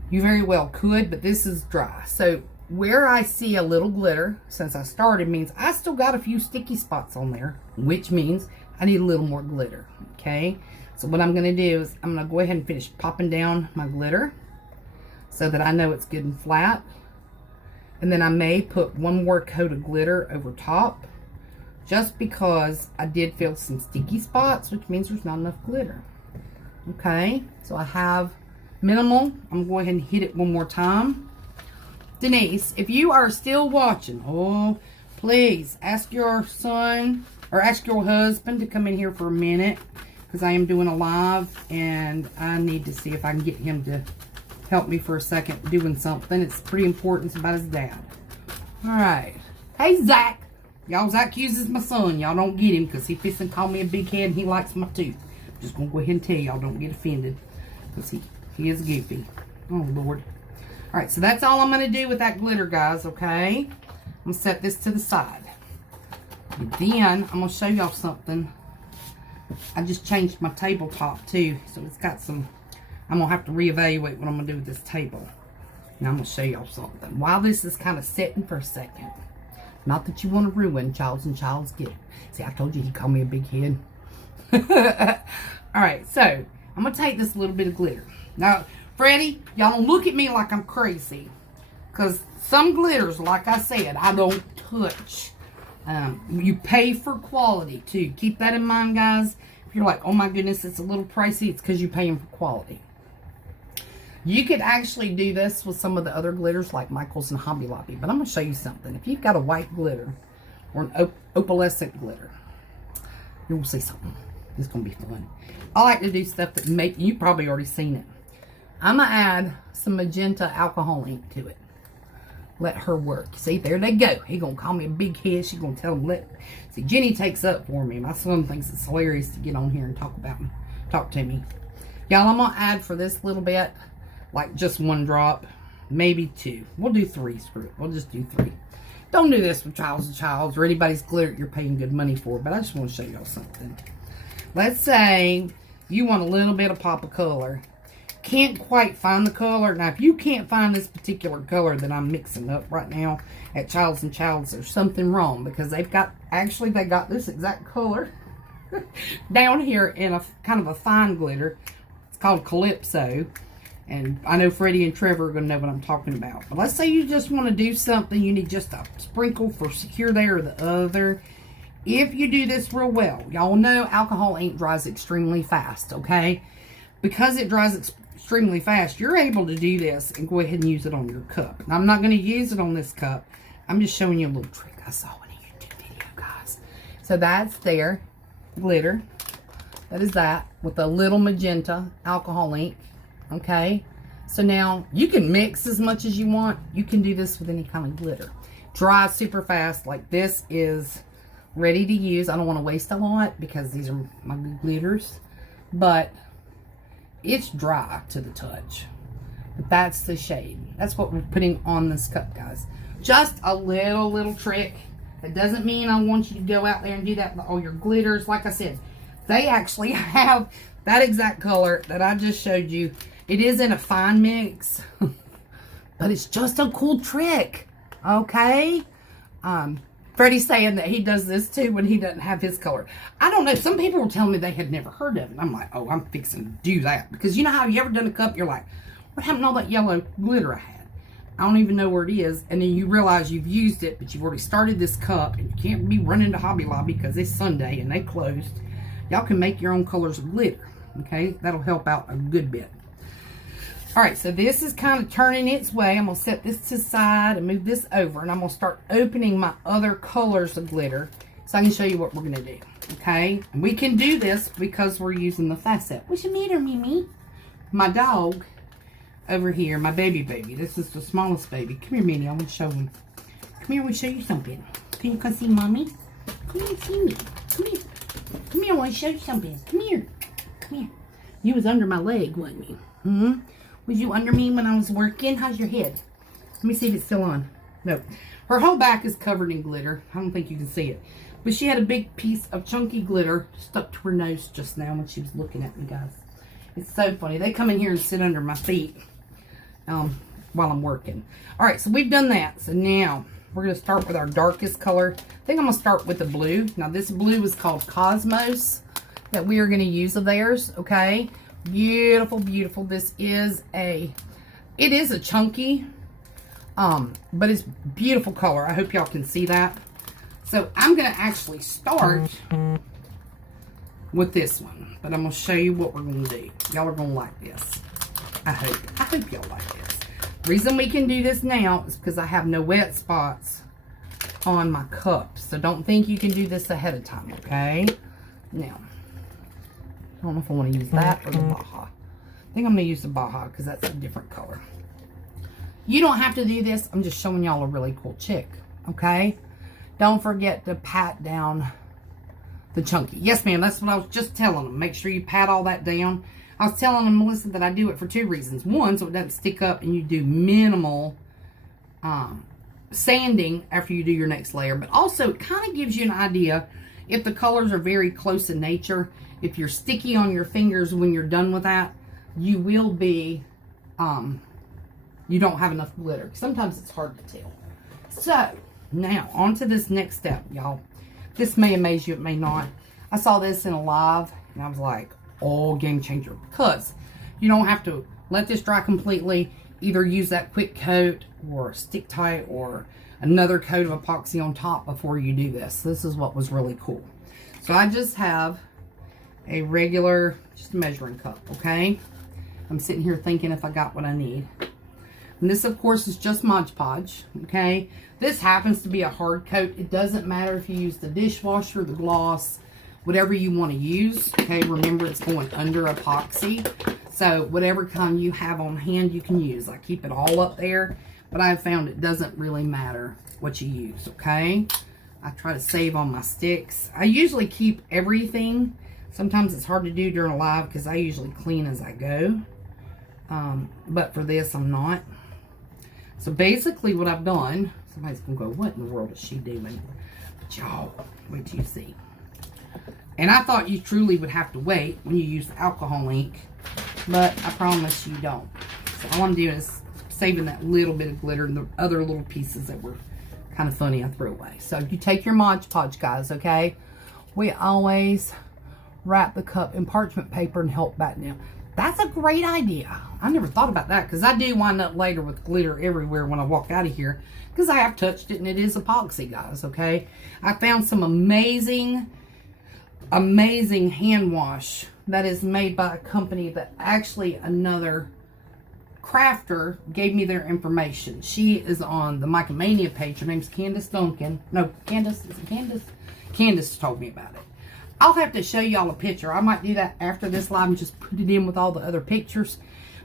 You very well could, but this is dry. So where I see a little glitter since I started means I still got a few sticky spots on there, which means I need a little more glitter, okay? So what I'm going to do is I'm going to go ahead and finish popping down my glitter so that I know it's good and flat. And then I may put one more coat of glitter over top just because I did feel some sticky spots, which means there's not enough glitter. Okay, so I have minimal. I'm going to go ahead and hit it one more time. Denise, if you are still watching, oh, please ask your son or ask your husband to come in here for a minute because I am doing a live and I need to see if I can get him to help me for a second doing something. It's pretty important. It's about his dad. All right. Hey, Zach. Y'all, Zach Hughes is my son. Y'all don't get him because he fixing to call me a big head and he likes my tooth. I'm just going to go ahead and tell y'all, don't get offended because he is goofy. Oh, Lord. All right, so that's all I'm going to do with that glitter, guys, okay? I'm going to set this to the side. And then I'm going to show y'all something. I just changed my tabletop, too. So it's got some, I'm going to have to reevaluate what I'm going to do with this table. Now I'm going to show y'all something. While this is kind of setting for a second. Not that you want to ruin Child's and Child's gift. See, I told you he called me a big head. Alright, so I'm going to take this little bit of glitter. Now, Freddie, y'all don't look at me like I'm crazy. Because some glitters, like I said, I don't touch. You pay for quality, too. Keep that in mind, guys. If you're like, oh my goodness, it's a little pricey, it's because you're paying for quality. You could actually do this with some of the other glitters like Michael's and Hobby Lobby. But I'm going to show you something. If you've got a white glitter or an opalescent glitter, you'll see something. It's going to be fun. I like to do stuff that you've probably already seen it. I'm going to add some magenta alcohol ink to it. Let her work. See, there they go. He's going to call me a big head. She's going to tell him, see, Jenny takes up for me. My son thinks it's hilarious to get on here and talk to me. Y'all, I'm going to add for this little bit, like just 1 drop, maybe 2. We'll do 3, screw it. We'll just do 3. Don't do this with Child's and Child's or anybody's glitter you're paying good money for, but I just want to show y'all something. Let's say you want a little bit of pop of color. Can't quite find the color. Now, if you can't find this particular color that I'm mixing up right now at Child's and Child's, there's something wrong because they got this exact color down here in a kind of a fine glitter. It's called Calypso. And I know Freddie and Trevor are going to know what I'm talking about. But let's say you just want to do something. You need just a sprinkle for here, there, or the other. If you do this real well, y'all know alcohol ink dries extremely fast, okay? Because it dries extremely fast, you're able to do this and go ahead and use it on your cup. Now, I'm not going to use it on this cup. I'm just showing you a little trick I saw in a YouTube video, guys. So that's their glitter. That is that with a little magenta alcohol ink. Okay. So now you can mix as much as you want. You can do this with any kind of glitter. Dries super fast. Like this is ready to use. I don't want to waste a lot because these are my glitters. But it's dry to the touch. But that's the shade. That's what we're putting on this cup, guys. Just a little trick. It doesn't mean I want you to go out there and do that with all your glitters. Like I said, they actually have that exact color that I just showed you. It is in a fine mix, but it's just a cool trick, okay? Freddie's saying that he does this too when he doesn't have his color. I don't know. Some people were telling me they had never heard of it. I'm like, oh, I'm fixing to do that. Because you know how you ever done a cup, you're like, what happened to all that yellow glitter I had? I don't even know where it is. And then you realize you've used it, but you've already started this cup, and you can't be running to Hobby Lobby because it's Sunday and they closed. Y'all can make your own colors of glitter, okay? That'll help out a good bit. All right, so this is kind of turning its way. I'm going to set this to the side and move this over, and I'm going to start opening my other colors of glitter so I can show you what we're going to do, okay? And we can do this because we're using the facet. What's the matter, Mimi? My dog over here, my baby. This is the smallest baby. Come here, Minnie. I want to show him. Come here, I want to show you something. Can you come see Mommy? Come here and see me. Come here. Come here, I want to show you something. Come here. Come here. You was under my leg, wasn't you? Hmm? Was you under me when I was working? How's your head? Let me see if it's still on. No. Her whole back is covered in glitter. I don't think you can see it. But she had a big piece of chunky glitter stuck to her nose just now when she was looking at me, guys. It's so funny. They come in here and sit under my feet while I'm working. All right, so we've done that. So now we're going to start with our darkest color. I think I'm going to start with the blue. Now, this blue is called Cosmos that we are going to use of theirs, okay? Beautiful, beautiful. This is it is a chunky, but it's beautiful color. I hope y'all can see that. So I'm going to actually start with this one, but I'm going to show you what we're going to do. Y'all are going to like this. I hope y'all like this. The reason we can do this now is because I have no wet spots on my cup. So don't think you can do this ahead of time, okay? Now, I don't know if I want to use that or the Baja. I think I'm going to use the Baja because that's a different color. You don't have to do this. I'm just showing y'all a really cool trick, okay? Don't forget to pat down the chunky. Yes, ma'am, that's what I was just telling them. Make sure you pat all that down. I was telling them, Melissa, that I do it for two reasons. One, so it doesn't stick up and you do minimal sanding after you do your next layer. But also, it kind of gives you an idea if the colors are very close in nature. If you're sticky on your fingers when you're done with that, you will be, you don't have enough glitter. Sometimes it's hard to tell. So, now, on to this next step, y'all. This may amaze you, it may not. I saw this in a live, and I was like, oh, game changer. Because you don't have to let this dry completely. Either use that quick coat or stick tight or another coat of epoxy on top before you do this. This is what was really cool. So I just have a regular, just a measuring cup, okay? I'm sitting here thinking if I got what I need. And this, of course, is just Mod Podge, okay? This happens to be a hard coat. It doesn't matter if you use the dishwasher, the gloss, whatever you want to use, okay? Remember, it's going under epoxy. So whatever kind you have on hand, you can use. I keep it all up there, but I've found it doesn't really matter what you use, okay? I try to save on my sticks. I usually keep everything. Sometimes it's hard to do during a live because I usually clean as I go. But for this, I'm not. So basically what I've done, somebody's going to go, what in the world is she doing? But y'all, wait till you see. And I thought you truly would have to wait when you use the alcohol ink, but I promise you don't. So all I'm doing is saving that little bit of glitter and the other little pieces that were kind of funny I threw away. So you take your Mod Podge, guys, okay? We always wrap the cup in parchment paper and help back down. That's a great idea. I never thought about that because I do wind up later with glitter everywhere when I walk out of here because I have touched it and it is epoxy, guys, okay? I found some amazing hand wash that is made by a company that actually another crafter gave me their information. She is on the Micomania page. Her name's Candace Duncan. No, Candace. Is it Candace? Candace told me about it. I'll have to show y'all a picture. I might do that after this live and just put it in with all the other pictures.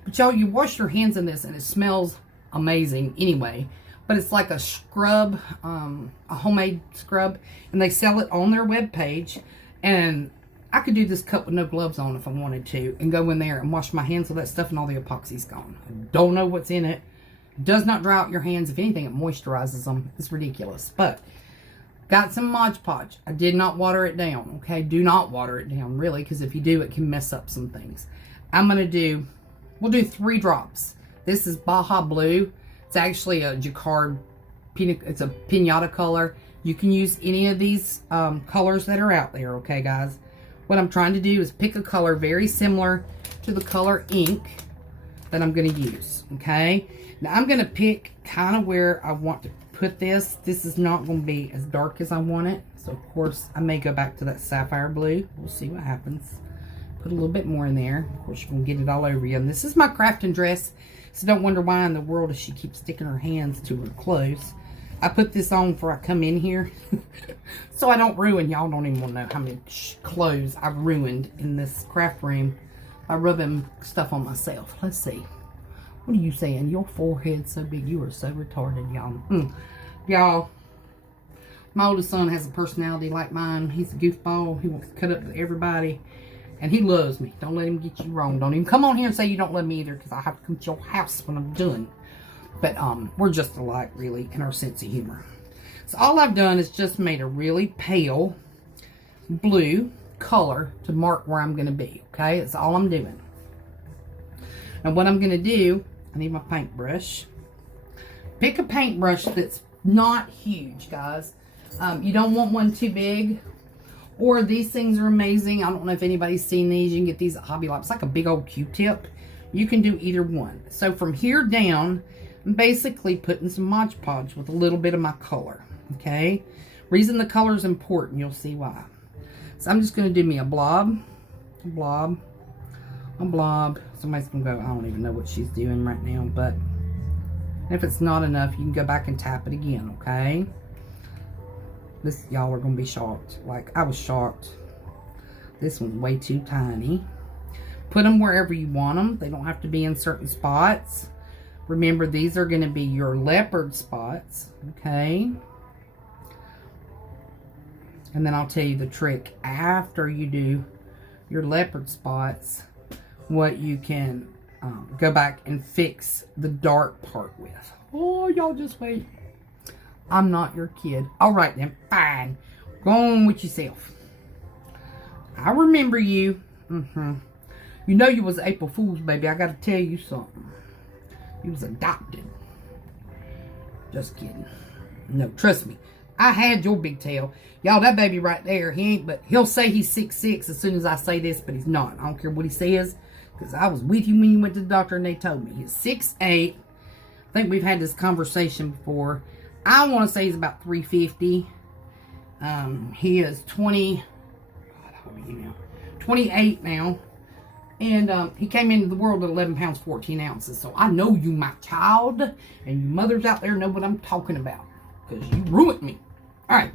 But y'all, you wash your hands in this and it smells amazing anyway. But it's like a scrub, a homemade scrub. And they sell it on their webpage. And I could do this cup with no gloves on if I wanted to. And go in there and wash my hands with that stuff and all the epoxy's gone. I don't know what's in it. Does not dry out your hands. If anything, it moisturizes them. It's ridiculous. But got some Mod Podge. I did not water it down. Okay, do not water it down, really. Because if you do, it can mess up some things. I'm going to do, we'll do 3 drops. This is Baja Blue. It's actually a jacquard, it's a pinata color. You can use any of these colors that are out there, okay, guys? What I'm trying to do is pick a color very similar to the color ink that I'm going to use, okay? Now, I'm going to pick kind of where I want to put this. This is not going to be as dark as I want it. So, of course, I may go back to that sapphire blue. We'll see what happens. Put a little bit more in there. Of course, you're going to get it all over you. And this is my crafting dress. So don't wonder why in the world does she keep sticking her hands to her clothes. I put this on before I come in here. So I don't ruin. Y'all don't even want to know how many clothes I've ruined in this craft room by rubbing stuff on myself. Let's see. What are you saying? Your forehead's so big. You are so retarded, y'all. Y'all, my oldest son has a personality like mine. He's a goofball. He wants to cut up with everybody. And he loves me. Don't let him get you wrong. Don't even come on here and say you don't love me either, because I have to come to your house when I'm done. But we're just alike, really, in our sense of humor. So all I've done is just made a really pale blue color to mark where I'm going to be. Okay, that's all I'm doing. And what I'm going to do, I need my paintbrush. Pick a paintbrush that's not huge, guys. You don't want one too big. Or these things are amazing. I don't know if anybody's seen these. You can get these at Hobby Lobby. It's like a big old Q-tip. You can do either one. So from here down, I'm basically putting some Mod Podge with a little bit of my color. Okay? Reason the color is important, you'll see why. So I'm just going to do me a blob, a blob, a blob. Somebody's going to go, I don't even know what she's doing right now. But if it's not enough, you can go back and tap it again. Okay? This, y'all are going to be shocked. Like, I was shocked. This one's way too tiny. Put them wherever you want them. They don't have to be in certain spots. Remember, these are going to be your leopard spots. Okay? And then I'll tell you the trick. After you do your leopard spots, what you can go back and fix the dark part with. Oh, y'all just wait. I'm not your kid. All right, then. Fine. Go on with yourself. I remember you. You know you was April Fool's, baby. I got to tell you something. You was adopted. Just kidding. No, trust me. I had your big tail. Y'all, that baby right there, he ain't, but he'll say he's 6'6" as soon as I say this, but he's not. I don't care what he says, because I was with you when you went to the doctor and they told me. He's 6'8". I think we've had this conversation before. I want to say he's about 350. He is 28 now. And he came into the world at 11 pounds, 14 ounces. So I know you, my child. And you mothers out there know what I'm talking about. Because you ruined me. Alright.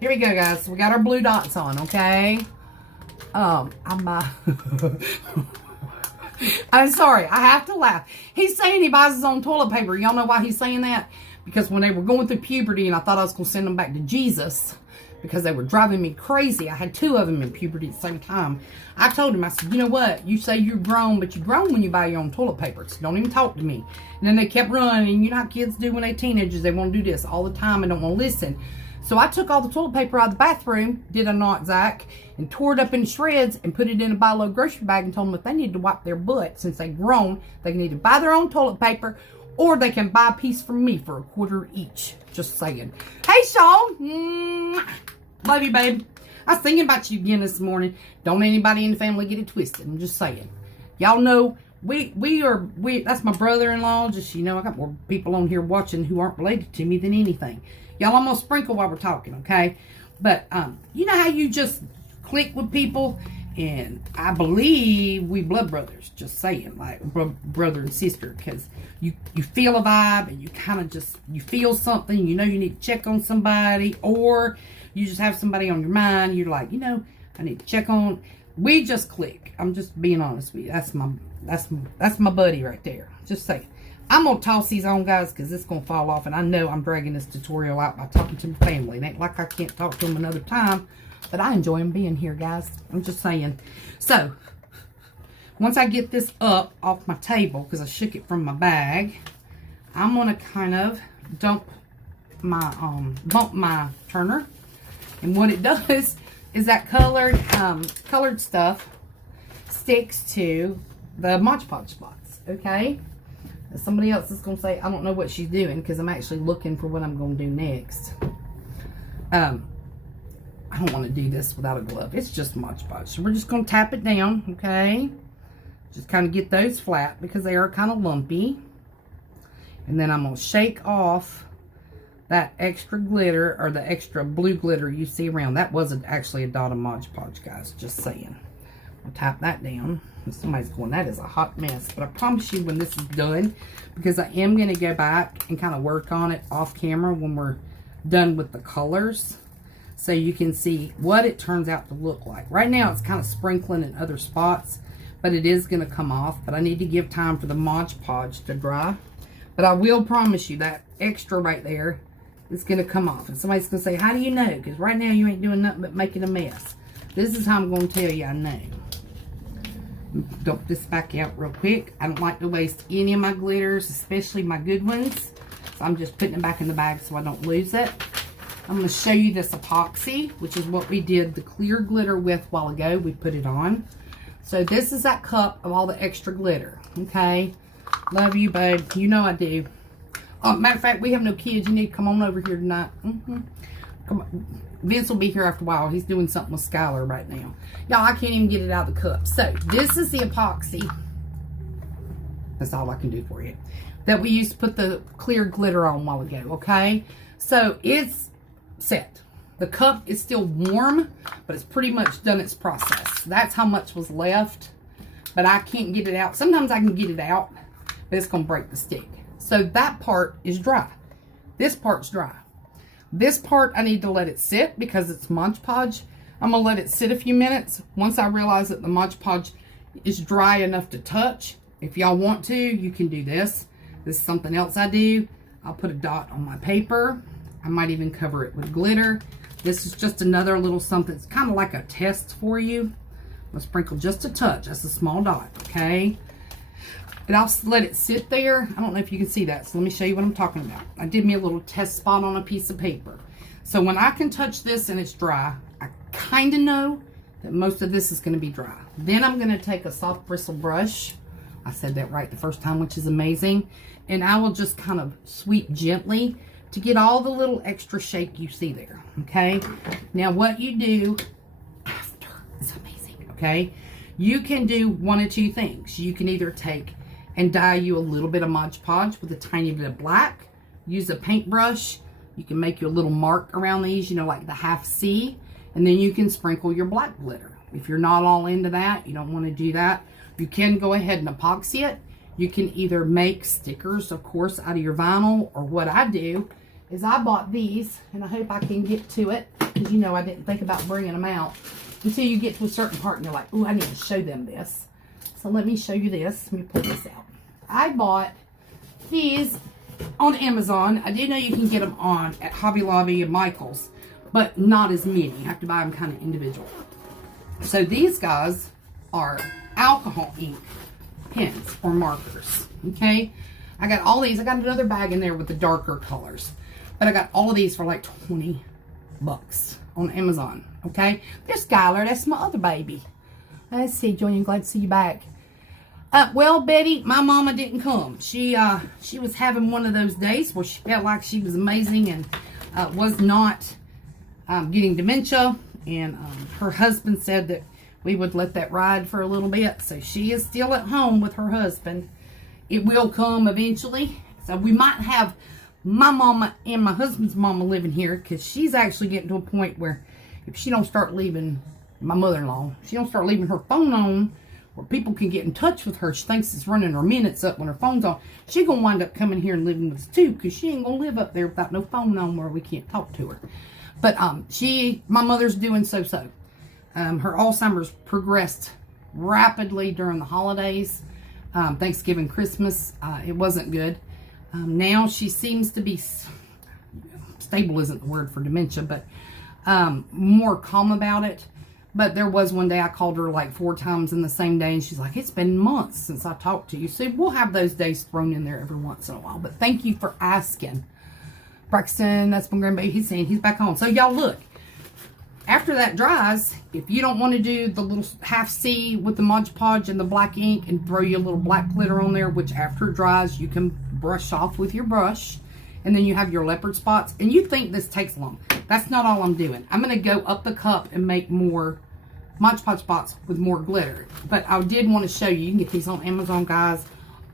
Here we go, guys. So we got our blue dots on, okay? I'm sorry. I have to laugh. He's saying he buys his own toilet paper. Y'all know why he's saying that? Because when they were going through puberty and I thought I was going to send them back to Jesus because they were driving me crazy. I had 2 of them in puberty at the same time. I told him, I said, you know what? You say you're grown, but you're grown when you buy your own toilet paper. So don't even talk to me. And then they kept running. You know how kids do when they're teenagers. They want to do this all the time and don't want to listen. So I took all the toilet paper out of the bathroom, did I not, Zach, and tore it up in shreds and put it in a buy low grocery bag and told them if they need to wipe their butt, since they're grown, they can either buy their own toilet paper or they can buy a piece from me for $1 each. Just saying. Hey, Sean. Love you, babe. I was thinking about you again this morning. Don't anybody in the family get it twisted. I'm just saying. Y'all know we that's my brother-in-law. Just, you know, I got more people on here watching who aren't related to me than anything. Y'all, almost sprinkle while we're talking, okay? But, you know how you just click with people And I believe we blood brothers, just saying, like brother and sister, because you feel a vibe and you kind of just, you feel something, you know you need to check on somebody, or you just have somebody on your mind, you're like, you know, I need to check on, we just click. I'm just being honest with you. That's my buddy right there. Just saying. I'm going to toss these on, guys, because it's going to fall off, and I know I'm dragging this tutorial out by talking to my family. It ain't like I can't talk to them another time. But I enjoy them being here, guys. I'm just saying. So, once I get this up off my table, because I shook it from my bag, I'm going to kind of bump my turner. And what it does is that colored stuff sticks to the Mod Podge spots, okay? Somebody else is going to say, I don't know what she's doing, because I'm actually looking for what I'm going to do next. I don't want to do this without a glove. It's just Mod Podge. So we're just going to tap it down, okay? Just kind of get those flat because they are kind of lumpy. And then I'm going to shake off that extra glitter, or the extra blue glitter you see around. That wasn't actually a dot of Mod Podge, guys. Just saying. I'll tap that down. And somebody's going, that is a hot mess. But I promise you when this is done, because I am going to go back and kind of work on it off camera when we're done with the colors, so you can see what it turns out to look like. Right now it's kind of sprinkling in other spots, but it is going to come off. But I need to give time for the Mod Podge to dry. But I will promise you that extra right there is going to come off. And somebody's going to say, how do you know? Because right now you ain't doing nothing but making a mess. This is how I'm going to tell you I know. Dump this back out real quick. I don't like to waste any of my glitters, especially my good ones. So I'm just putting it back in the bag so I don't lose it. I'm going to show you this epoxy, which is what we did the clear glitter with a while ago. We put it on. So this is that cup of all the extra glitter. Okay. Love you, babe. You know I do. Oh, matter of fact, we have no kids. You need to come on over here tonight. Come on. Vince will be here after a while. He's doing something with Skylar right now. Y'all, I can't even get it out of the cup. So this is the epoxy. That's all I can do for you. That we used to put the clear glitter on a while ago. Okay. So it's set. The cup is still warm, but it's pretty much done its process. That's how much was left, but I can't get it out. Sometimes I can get it out, but it's going to break the stick. So that part is dry. This part's dry. This part I need to let it sit because it's Mod Podge. I'm going to let it sit a few minutes. Once I realize that the Mod Podge is dry enough to touch, if y'all want to, you can do this. This is something else I do. I'll put a dot on my paper. I might even cover it with glitter. This is just another little something. It's kind of like a test for you. I'm going to sprinkle just a touch. That's a small dot, okay? But I'll let it sit there. I don't know if you can see that, so let me show you what I'm talking about. I did me a little test spot on a piece of paper. So when I can touch this and it's dry, I kind of know that most of this is going to be dry. Then I'm going to take a soft bristle brush. I said that right the first time, which is amazing. And I will just kind of sweep gently to get all the little extra shake you see there, okay? Now what you do after is amazing, okay? You can do one of two things. You can either take and dye you a little bit of Mod Podge with a tiny bit of black. Use a paintbrush. You can make you a little mark around these, you know, like the half C. And then you can sprinkle your black glitter. If you're not all into that, you don't want to do that, you can go ahead and epoxy it. You can either make stickers, of course, out of your vinyl, or what I do is I bought these, and I hope I can get to it, because you know I didn't think about bringing them out until you get to a certain part and you're like, ooh, I need to show them this. So let me show you this. Let me pull this out. I bought these on Amazon. I do know you can get them on at Hobby Lobby and Michael's, but not as many. You have to buy them kind of individual. So these guys are alcohol ink pens or markers, okay? I got all these. I got another bag in there with the darker colors, but I got all of these for like 20 bucks on Amazon, okay? There's Skylar. That's my other baby. Let's see, Joy, I'm glad to see you back. Well, Betty, my mama didn't come. She was having one of those days where she felt like she was amazing and was not getting dementia, and her husband said that we would let that ride for a little bit. So she is still at home with her husband. It will come eventually. So we might have my mama and my husband's mama living here, because she's actually getting to a point where if she don't start leaving my mother-in-law, she don't start leaving her phone on where people can get in touch with her. She thinks it's running her minutes up when her phone's on. She gonna wind up coming here and living with us too, because she ain't gonna live up there without no phone on where we can't talk to her. But my mother's doing so-so. Her Alzheimer's progressed rapidly during the holidays. Thanksgiving, Christmas, it wasn't good. Now she seems to be, stable isn't the word for dementia, but more calm about it. But there was one day I called her like 4 times in the same day, and she's like, it's been months since I talked to you. So we'll have those days thrown in there every once in a while. But thank you for asking. Braxton, that's my grandbaby. He's saying he's back on. So y'all look. After that dries, if you don't want to do the little half C with the Mod Podge and the black ink and throw your little black glitter on there, which after it dries, you can brush off with your brush. And then you have your leopard spots. And you think this takes long. That's not all I'm doing. I'm going to go up the cup and make more Mod Podge spots with more glitter. But I did want to show you. You can get these on Amazon, guys.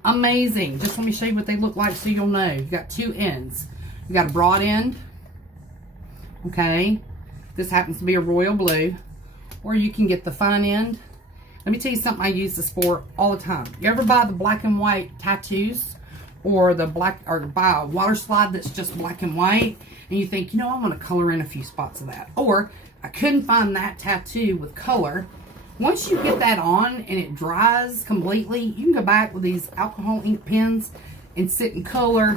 Amazing. Just let me show you what they look like so you'll know. You've got 2 ends. You got a broad end. Okay. This happens to be a royal blue. Or you can get the fine end. Let me tell you something I use this for all the time. You ever buy the black and white tattoos? Or the black, or buy a water slide that's just black and white. And you think, you know, I'm going to color in a few spots of that. Or I couldn't find that tattoo with color. Once you get that on and it dries completely, you can go back with these alcohol ink pens and sit and color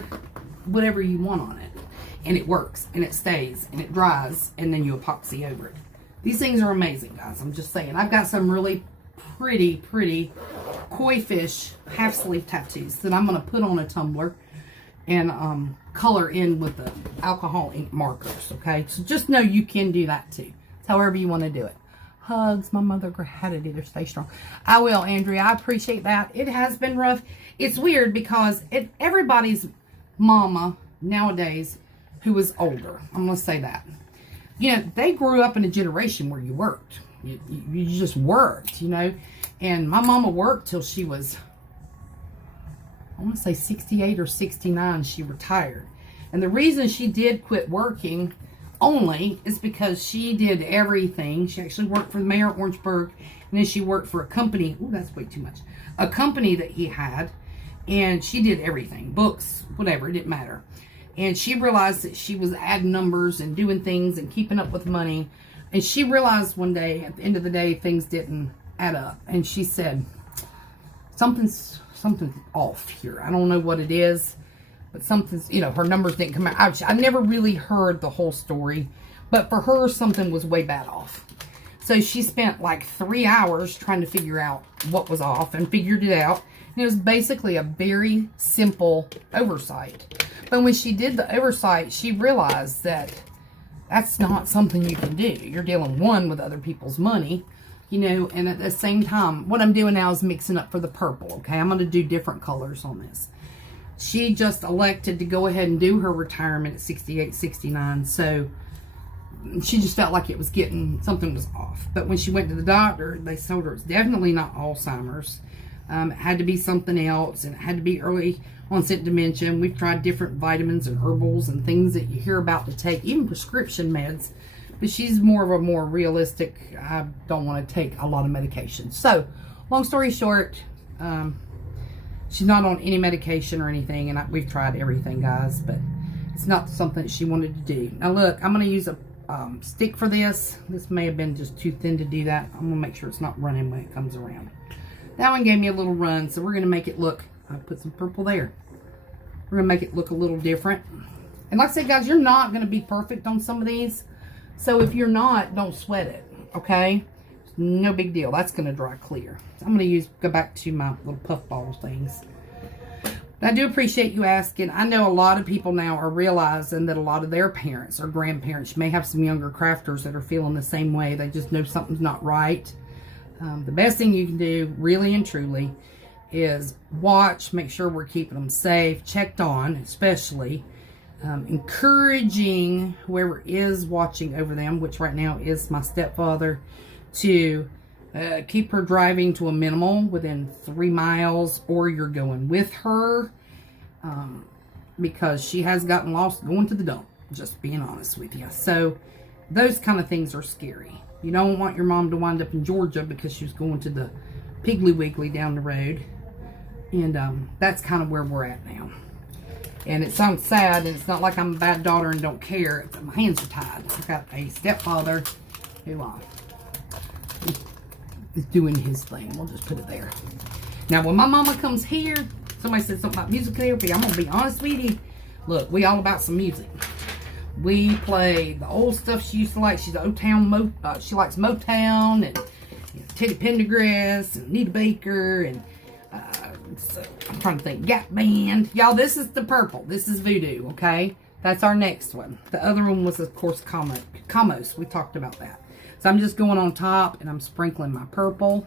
whatever you want on it. And it works, and it stays, and it dries, and then you epoxy over it. These things are amazing, guys. I'm just saying. I've got some really pretty koi fish half sleeve tattoos that I'm going to put on a tumbler and color in with the alcohol ink markers, okay? So just know you can do that too. It's however you want to do it. Hugs, my mother had it either. Stay strong. I will, Andrea. I appreciate that. It has been rough. It's weird because everybody's mama nowadays who is older, I'm going to say that, you know, they grew up in a generation where you worked. You just worked, you know. And my mama worked till she was, I want to say 68 or 69, she retired. And the reason she did quit working only is because she did everything. She actually worked for the mayor of Orangeburg, and then she worked for a company. Oh, that's way too much. A company that he had, and she did everything. Books, whatever, it didn't matter. And she realized that she was adding numbers and doing things and keeping up with money. And she realized one day, at the end of the day, things didn't add up. And she said, something's off here. I don't know what it is, but something's, you know, her numbers didn't come out. I never really heard the whole story, but for her, something was way bad off. So she spent like 3 hours trying to figure out what was off and figured it out. And it was basically a very simple oversight. But when she did the oversight, she realized that that's not something you can do. You're dealing, one, with other people's money, you know, and at the same time, what I'm doing now is mixing up for the purple, okay? I'm going to do different colors on this. She just elected to go ahead and do her retirement at 68, 69, so she just felt like it was something was off. But when she went to the doctor, they told her it's definitely not Alzheimer's. It had to be something else, and it had to be early onset dementia. We've tried different vitamins and herbals and things that you hear about to take, even prescription meds. But she's more of a more realistic, I don't want to take a lot of medication. So, long story short, she's not on any medication or anything, and we've tried everything, guys, but it's not something that she wanted to do. Now, look, I'm going to use a stick for this. This may have been just too thin to do that. I'm going to make sure it's not running when it comes around. That one gave me a little run, so we're going to make it look, I put some purple there. We're going to make it look a little different. And like I said, guys, you're not going to be perfect on some of these. So if you're not, don't sweat it, okay? No big deal. That's going to dry clear. So I'm going to go back to my little puff ball things. I do appreciate you asking. I know a lot of people now are realizing that a lot of their parents or grandparents, you may have some younger crafters that are feeling the same way. They just know something's not right. The best thing you can do, really and truly, is watch, make sure we're keeping them safe, checked on, especially. Encouraging whoever is watching over them, which right now is my stepfather, to keep her driving to a minimal within 3 miles, or you're going with her, because she has gotten lost going to the dump, just being honest with you. So those kind of things are scary. You don't want your mom to wind up in Georgia because she was going to the Piggly Wiggly down the road. And that's kind of where we're at now. And it sounds sad, and it's not like I'm a bad daughter and don't care. It's, my hands are tied. I've got a stepfather who is doing his thing. We'll just put it there. Now, when my mama comes here, somebody said something about music therapy. I'm going to be honest with you. Look, we all about some music. We play the old stuff she used to like. She's an old town, she likes Motown and Teddy Pendergrass and Nita Baker and so I'm trying to think. Gap Band. Y'all, this is the purple. This is Voodoo, okay? That's our next one. The other one was, of course, Camos. We talked about that. So I'm just going on top and I'm sprinkling my purple.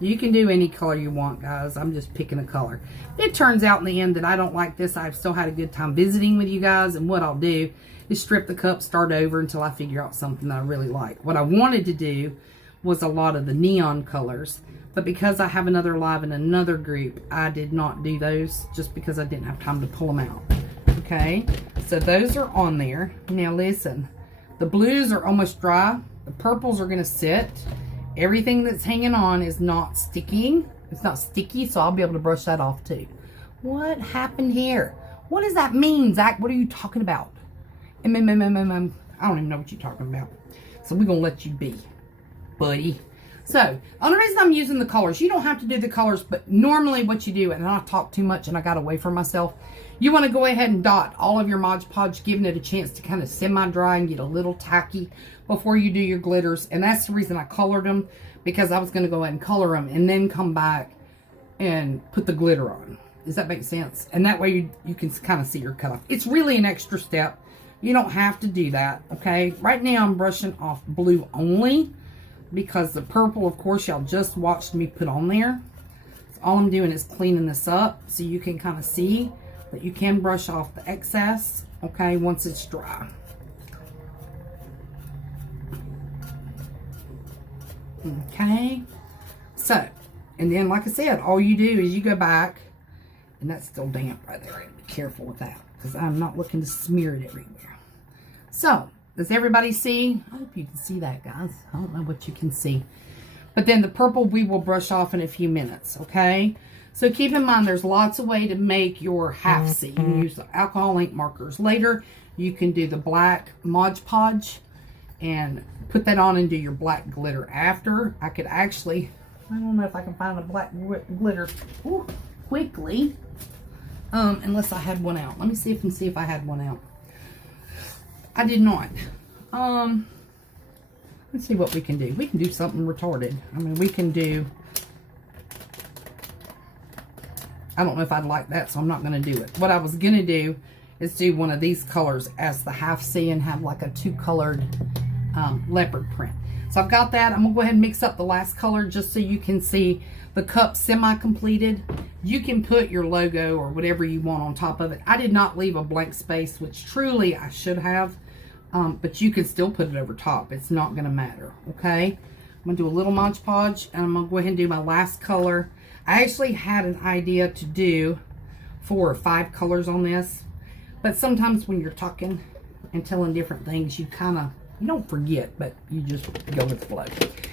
You can do any color you want, guys. I'm just picking a color. It turns out in the end that I don't like this. I've still had a good time visiting with you guys. And what I'll do is strip the cup, start over until I figure out something that I really like. What I wanted to do was a lot of the neon colors. But because I have another live in another group, I did not do those just because I didn't have time to pull them out. Okay, so those are on there. Now listen, the blues are almost dry. The purples are going to sit. Everything that's hanging on is not sticking. It's not sticky, so I'll be able to brush that off too. What happened here? What does that mean, Zach? What are you talking about? I don't even know what you're talking about. So we're going to let you be, buddy. So, the only reason I'm using the colors, you don't have to do the colors, but normally what you do, and I talk too much and I got away from myself, you want to go ahead and dot all of your Mod Podge, giving it a chance to kind of semi-dry and get a little tacky before you do your glitters. And that's the reason I colored them, because I was going to go ahead and color them and then come back and put the glitter on. Does that make sense? And that way you can kind of see your cutoff. It's really an extra step. You don't have to do that, okay? Right now I'm brushing off blue only, because the purple, of course, y'all just watched me put on there. So all I'm doing is cleaning this up so you can kind of see that you can brush off the excess, okay, once it's dry. Okay, so, and then like I said, all you do is you go back, and that's still damp right there. Be careful with that, because I'm not looking to smear it everywhere. So, does everybody see? I hope you can see that, guys. I don't know what you can see. But then the purple we will brush off in a few minutes, okay? So keep in mind, there's lots of ways to make your half C. You can use the alcohol ink markers later. You can do the black Mod Podge and put that on and do your black glitter after. I could actually, I don't know if I can find a black glitter quickly. Unless I had one out. Let me see if I had one out. I did not. Let's see what we can do. We can do something retarded. I mean, we can do, I don't know if I'd like that, so I'm not going to do it. What I was going to do is do one of these colors as the half C and have like a two-colored leopard print. So I've got that. I'm going to go ahead and mix up the last color just so you can see the cup semi-completed. You can put your logo or whatever you want on top of it. I did not leave a blank space, which truly I should have. But you can still put it over top. It's not going to matter, okay? I'm going to do a little Mod Podge, and I'm going to go ahead and do my last color. I actually had an idea to do 4 or 5 colors on this. But sometimes when you're talking and telling different things, you don't forget, but you just go with the flow.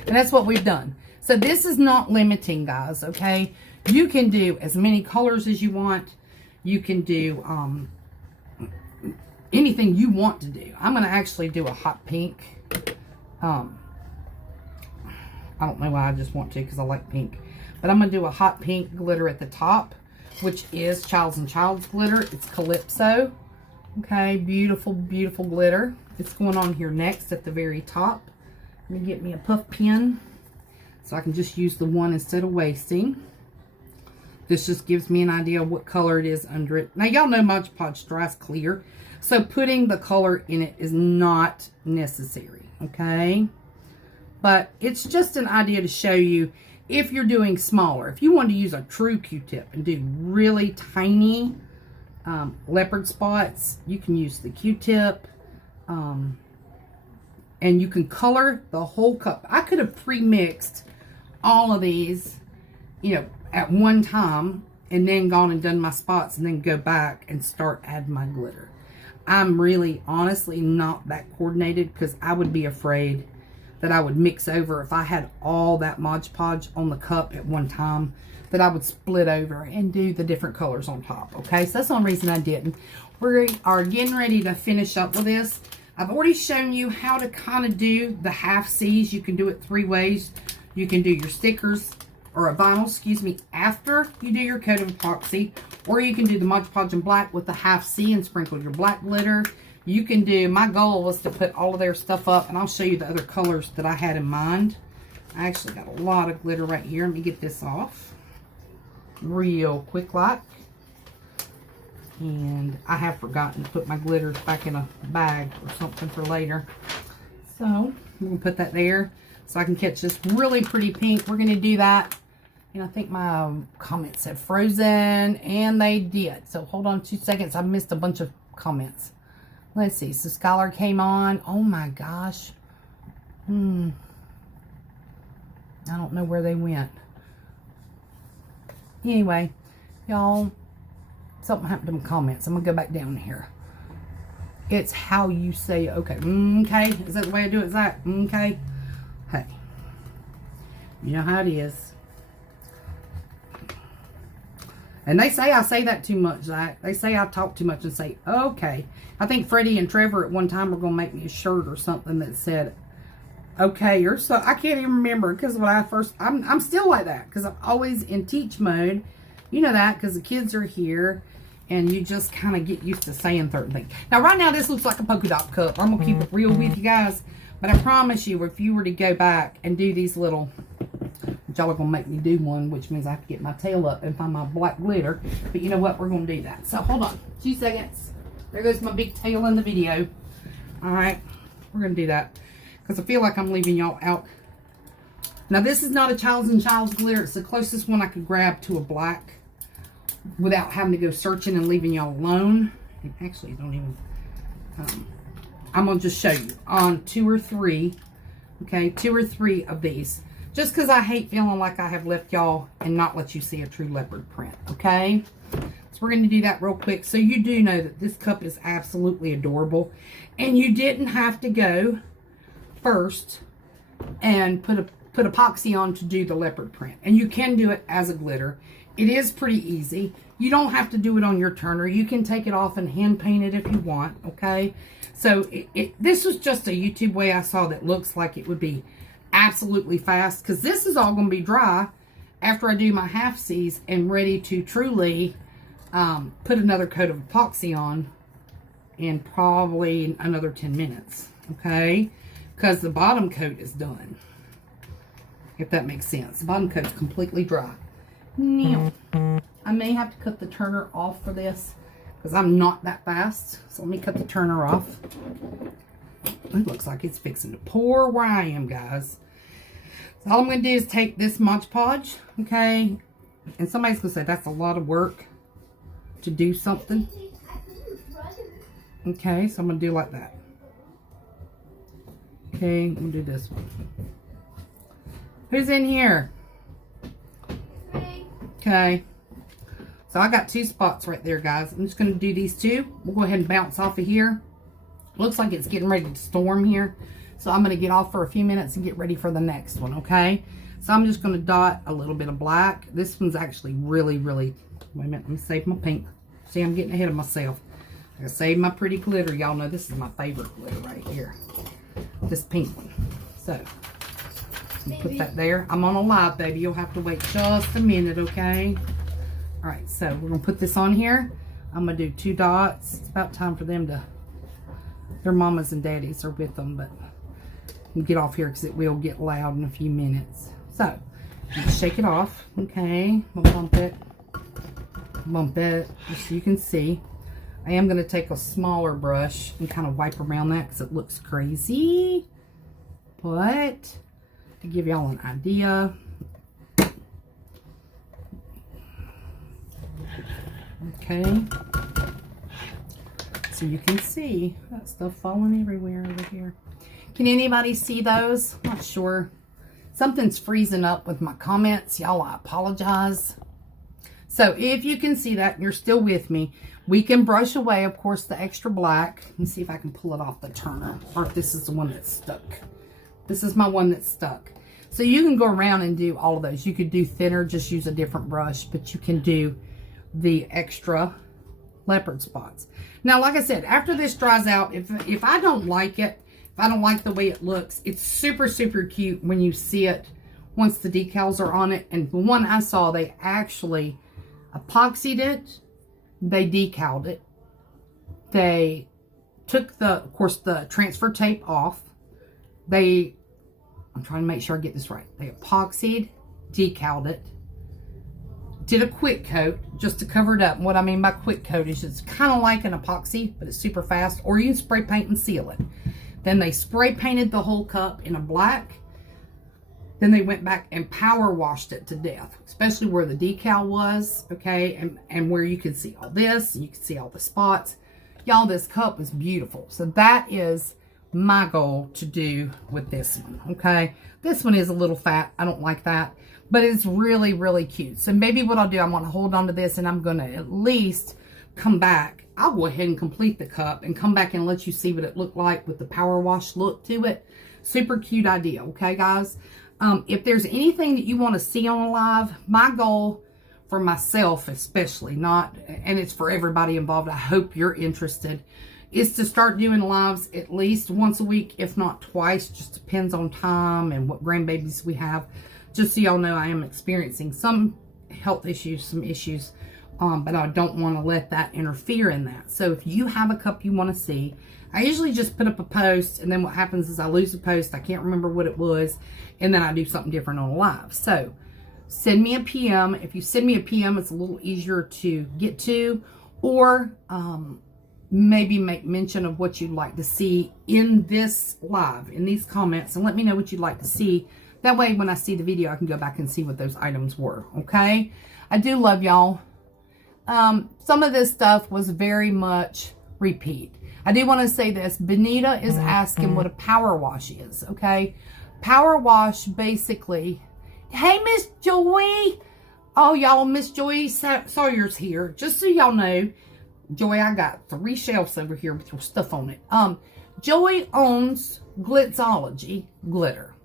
And that's what we've done. So this is not limiting, guys, okay? You can do as many colors as you want. You can do anything you want to do. I'm going to actually do a hot pink. I don't know why I just want to, because I like pink. But I'm going to do a hot pink glitter at the top, which is Childs & Childs glitter. It's Calypso. Okay, beautiful, beautiful glitter. It's going on here next at the very top. Let me get me a puff pen so I can just use the one instead of wasting. This just gives me an idea of what color it is under it. Now, y'all know Mod Podge dries clear, so putting the color in it is not necessary, okay? But it's just an idea to show you if you're doing smaller. If you want to use a true Q-tip and do really tiny leopard spots, you can use the Q-tip. And you can color the whole cup. I could have pre-mixed all of these, at one time, and then gone and done my spots and then go back and start adding my glitter. I'm really, honestly not that coordinated because I would be afraid that I would mix over. If I had all that Mod Podge on the cup at one time, that I would split over and do the different colors on top. Okay, so that's the only reason I didn't. We are getting ready to finish up with this. I've already shown you how to kind of do the half C's. You can do it 3 ways. You can do your stickers, or a vinyl, excuse me, after you do your coat of epoxy, or you can do the Mod Podge in black with the half C and sprinkle your black glitter. You can do, my goal was to put all of their stuff up, and I'll show you the other colors that I had in mind. I actually got a lot of glitter right here. Let me get this off real quick like. And I have forgotten to put my glitters back in a bag or something for later. So I'm going to put that there so I can catch this really pretty pink. We're going to do that. And I think my comment said frozen, and they did. So hold on 2 seconds. I missed a bunch of comments. Let's see. So Skylar came on. Oh my gosh. I don't know where they went. Anyway, y'all, something happened to my comments. I'm going to go back down here. It's how you say okay. Okay. Is that the way I do it, Zach? Okay. Hey. You know how it is. And they say I say that too much, Zach. They say I talk too much and say, okay. I think Freddie and Trevor at one time were going to make me a shirt or something that said, okay, or so. I can't even remember, because when I first, I'm still like that, because I'm always in teach mode. You know that, because the kids are here, and you just kind of get used to saying certain things. Now, right now, this looks like a polka dot cup. I'm going to keep it real with you guys, but I promise you, if you were to go back and do these little, which y'all are going to make me do one, which means I have to get my tail up and find my black glitter, but you know what? We're going to do that. So, hold on 2 seconds. There goes my big tail in the video. All right, we're going to do that, because I feel like I'm leaving y'all out. Now, this is not a Childs & Childs glitter. It's the closest one I could grab to a black without having to go searching and leaving y'all alone. And actually, don't even, I'm going to just show you on 2 or 3, okay, 2 or 3 of these, just because I hate feeling like I have left y'all and not let you see a true leopard print, okay? So we're going to do that real quick. So you do know that this cup is absolutely adorable, and you didn't have to go first and put epoxy on to do the leopard print, and you can do it as a glitter. It is pretty easy. You don't have to do it on your turner. You can take it off and hand paint it if you want, okay? So this was just a YouTube way I saw that looks like it would be absolutely fast, because this is all going to be dry after I do my half C's and ready to truly put another coat of epoxy on in probably another 10 minutes, okay? Because the bottom coat is done, if that makes sense. The bottom coat is completely dry. Now, I may have to cut the turner off for this, because I'm not that fast. So let me cut the turner off. It looks like it's fixing to pour where I am, guys. So all I'm going to do is take this Mod Podge, okay? And somebody's going to say, that's a lot of work to do something. Okay, so I'm going to do like that. Okay, I'm going to do this one. Who's in here? Okay. So I got 2 spots right there, guys. I'm just going to do these 2. We'll go ahead and bounce off of here. Looks like it's getting ready to storm here. So I'm going to get off for a few minutes and get ready for the next one, okay? So I'm just going to dot a little bit of black. This one's actually really, really... Wait a minute. Let me save my pink. See, I'm getting ahead of myself. I gotta save my pretty glitter. Y'all know this is my favorite glitter right here. This pink one. So... put that there. I'm on a live, baby. You'll have to wait just a minute, okay? All right, so we're going to put this on here. I'm going to do 2 dots. It's about time for them to... Their mamas and daddies are with them, but... get off here because it will get loud in a few minutes. So, shake it off, okay? We'll bump it, just so you can see. I am going to take a smaller brush and kind of wipe around that because it looks crazy. But, to give y'all an idea. Okay. So you can see that stuff falling everywhere over here. Can anybody see those? Not sure. Something's freezing up with my comments. Y'all, I apologize. So if you can see that and you're still with me, we can brush away, of course, the extra black. Let me see if I can pull it off the turner, or if this is the one that's stuck. This is my one that's stuck. So you can go around and do all of those. You could do thinner, just use a different brush, but you can do the extra leopard spots. Now, like I said, after this dries out, if I don't like it, if I don't like the way it looks, it's super, super cute when you see it once the decals are on it. And the one I saw, they actually epoxied it, they decaled it, they took the, of course, the transfer tape off. I'm trying to make sure I get this right. They epoxied, decaled it, did a quick coat just to cover it up. And what I mean by quick coat is it's kind of like an epoxy, but it's super fast, or you can spray paint and seal it. Then they spray painted the whole cup in a black. Then they went back and power washed it to death, especially where the decal was, okay, and where you could see all this, and you could see all the spots. Y'all, this cup is beautiful. So that is my goal to do with this one, okay? This one is a little fat. I don't like that, but it's really, really cute. So maybe what I'll do, I'm going to hold on to this, and I'm going to at least come back. I'll go ahead and complete the cup and come back and let you see what it looked like with the power wash look to it. Super cute idea, okay, guys? If there's anything that you want to see on a live, my goal for myself especially, and it's for everybody involved, I hope you're interested, is to start doing lives at least once a week, if not twice. Just depends on time and what grandbabies we have. Just so y'all know, I am experiencing some health issues, some issues, but I don't want to let that interfere in that. So if you have a cup you want to see, I usually just put up a post, and then what happens is I lose the post. I can't remember what it was, and then I do something different on a live. So send me a PM. If you send me a PM, it's a little easier to get to, or maybe make mention of what you'd like to see in this live, in these comments, and let me know what you'd like to see. That way, when I see the video, I can go back and see what those items were, okay? I do love y'all. Some of this stuff was very much repeat. I do want to say this. Benita is asking what a power wash is, okay? Power wash, basically. Hey, Miss Joy. Oh, y'all, Miss Joy Sawyer's here. Just so y'all know, Joy, I got 3 shelves over here with your stuff on it. Joy owns Glitzology Glitter.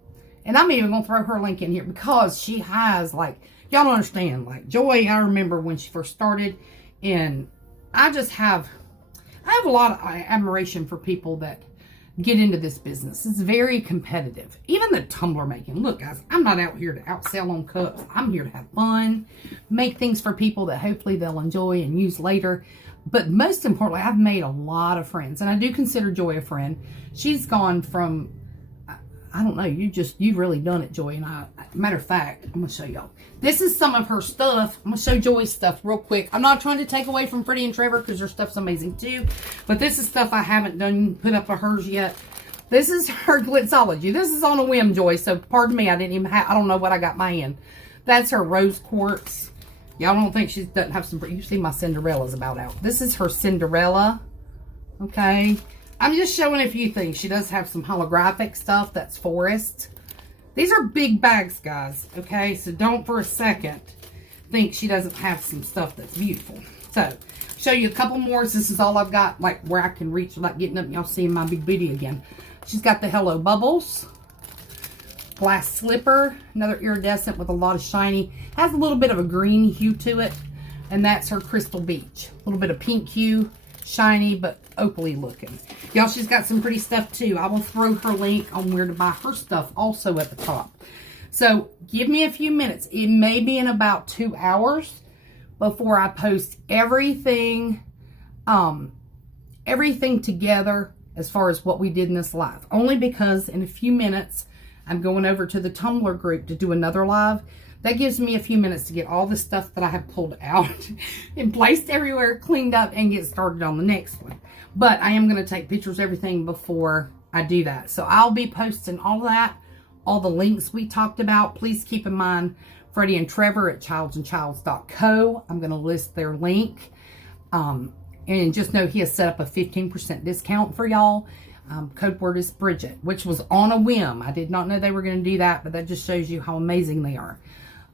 And I'm even going to throw her link in here because she has, like, y'all don't understand. Like, Joy, I remember when she first started, and I have a lot of admiration for people that get into this business. It's very competitive. Even the tumbler making. Look, guys, I'm not out here to outsell on cups. I'm here to have fun, make things for people that hopefully they'll enjoy and use later. But most importantly, I've made a lot of friends, and I do consider Joy a friend. She's gone from, I don't know, you've really done it, Joy. And matter of fact, I'm going to show y'all. This is some of her stuff. I'm going to show Joy's stuff real quick. I'm not trying to take away from Freddie and Trevor because their stuff's amazing too. But this is stuff I haven't put up of hers yet. This is her Glitzology. This is on a whim, Joy. So pardon me, I don't know what I got my in. That's her rose quartz. Y'all don't think she doesn't have some, you see my Cinderella's about out. This is her Cinderella. Okay. I'm just showing a few things. She does have some holographic stuff. That's forest. These are big bags, guys. Okay, so don't for a second think she doesn't have some stuff that's beautiful. So, show you a couple more. This is all I've got, like, where I can reach without getting up and y'all seeing my big booty again. She's got the Hello Bubbles. Glass slipper. Another iridescent with a lot of shiny. Has a little bit of a green hue to it. And that's her Crystal Beach. A little bit of pink hue. Shiny, but opaly looking. Y'all, she's got some pretty stuff too. I will throw her link on where to buy her stuff also at the top. So, give me a few minutes. It may be in about 2 hours before I post everything, everything together as far as what we did in this live. Only because in a few minutes, I'm going over to the Tumblr group to do another live. That gives me a few minutes to get all the stuff that I have pulled out and placed everywhere, cleaned up, and get started on the next one. But I am going to take pictures of everything before I do that. So I'll be posting all that, all the links we talked about. Please keep in mind Freddie and Trevor at childsandchilds.co. I'm going to list their link. And just know he has set up a 15% discount for y'all. Code word is Bridget, which was on a whim. I did not know they were going to do that, but that just shows you how amazing they are.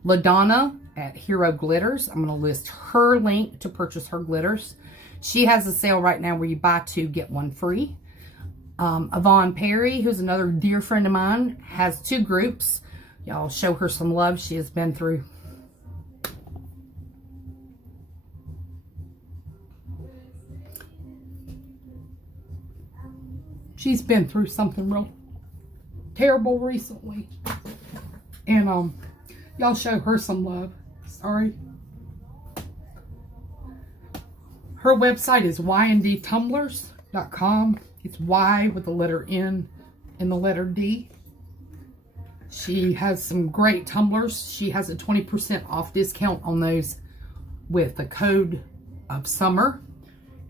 LaDonna at Hero Glitters. I'm going to list her link to purchase her glitters. She has a sale right now where you buy 2, get 1 free. Yvonne Perry, who's another dear friend of mine, has 2 groups. Y'all show her some love. She has been through something real terrible recently. And y'all show her some love. Sorry. Her website is yndtumblers.com. It's Y with the letter N and the letter D. She has some great tumblers. She has a 20% off discount on those with the code of summer.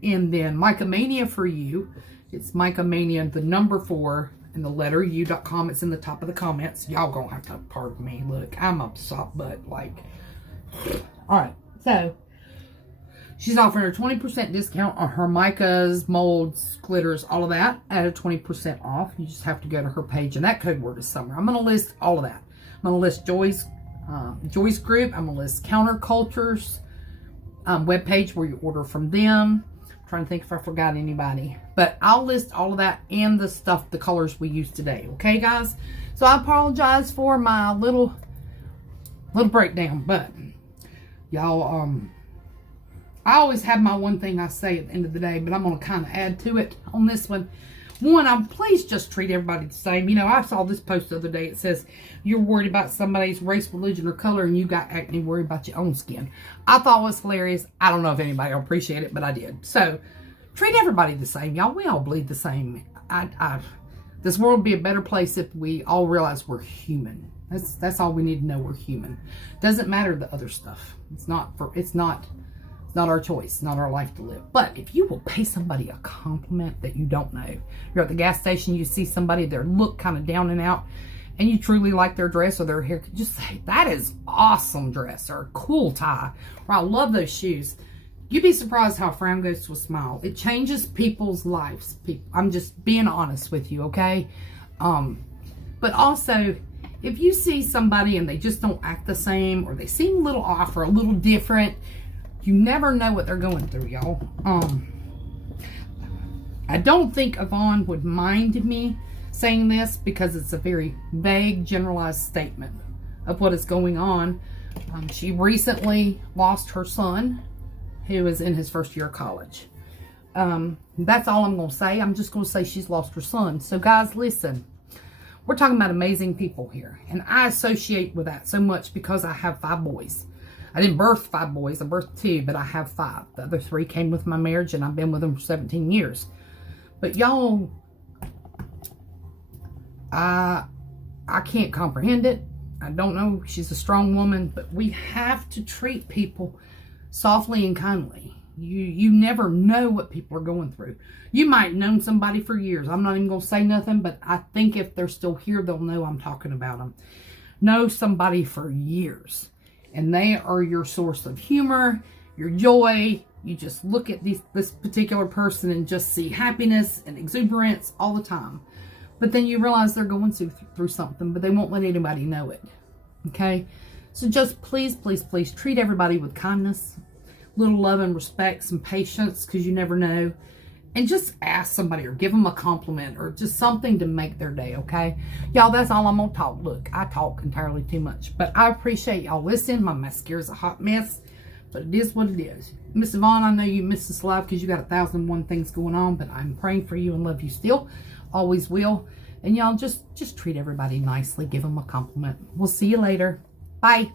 And then Micomania for you. It's Micomania, the number 4 and the letter U.com. It's in the top of the comments. Y'all gonna have to pardon me. Look, I'm a soft butt. Like, all right. So she's offering a 20% discount on her micas, molds, glitters, all of that at a 20% off. You just have to go to her page, and that code word is summer. I'm going to list all of that. I'm going to list Joy's group. I'm going to list Counterculture's webpage where you order from them. I'm trying to think if I forgot anybody. But I'll list all of that and the stuff, the colors we use today. Okay, guys? So I apologize for my little breakdown, but y'all, I always have my one thing I say at the end of the day, but I'm going to kind of add to it on this one. One, please just treat everybody the same. You know, I saw this post the other day. It says, you're worried about somebody's race, religion, or color, and you got acne, worried about your own skin. I thought it was hilarious. I don't know if anybody will appreciate it, but I did. So, treat everybody the same, y'all. We all bleed the same. This world would be a better place if we all realize we're human. That's all we need to know. We're human. Doesn't matter the other stuff. It's not our choice. It's not our life to live. But if you will pay somebody a compliment that you don't know, you're at the gas station, you see somebody, their look kind of down and out, and you truly like their dress or their hair, just say, that is awesome dress, or cool tie, or I love those shoes. You'd be surprised how a frown goes to a smile. It changes people's lives. I'm just being honest with you, okay? But also, if you see somebody and they just don't act the same, or they seem a little off or a little different, you never know what they're going through, y'all. I don't think Yvonne would mind me saying this because it's a very vague, generalized statement of what is going on. She recently lost her son, who is in his first year of college. That's all I'm going to say. I'm just going to say she's lost her son. So, guys, listen. We're talking about amazing people here. And I associate with that so much because I have 5 boys. I didn't birth 5 boys. I birthed 2, but I have 5. The other 3 came with my marriage, and I've been with them for 17 years. But y'all, I can't comprehend it. I don't know. She's a strong woman, but we have to treat people softly and kindly. You never know what people are going through. You might have known somebody for years. I'm not even going to say nothing, but I think if they're still here, they'll know I'm talking about them. Know somebody for years. And they are your source of humor, your joy. You just look at this particular person and just see happiness and exuberance all the time. But then you realize they're going through something, but they won't let anybody know it. Okay? So just please, please, please treat everybody with kindness, little love and respect, some patience, because you never know. And just ask somebody or give them a compliment or just something to make their day, okay? Y'all, that's all I'm going to talk. Look, I talk entirely too much. But I appreciate y'all listening. My mascara's a hot mess, but it is what it is. Miss Yvonne, I know you missed this live because you got 1,001 things going on, but I'm praying for you and love you still. Always will. And y'all, just treat everybody nicely. Give them a compliment. We'll see you later. Bye.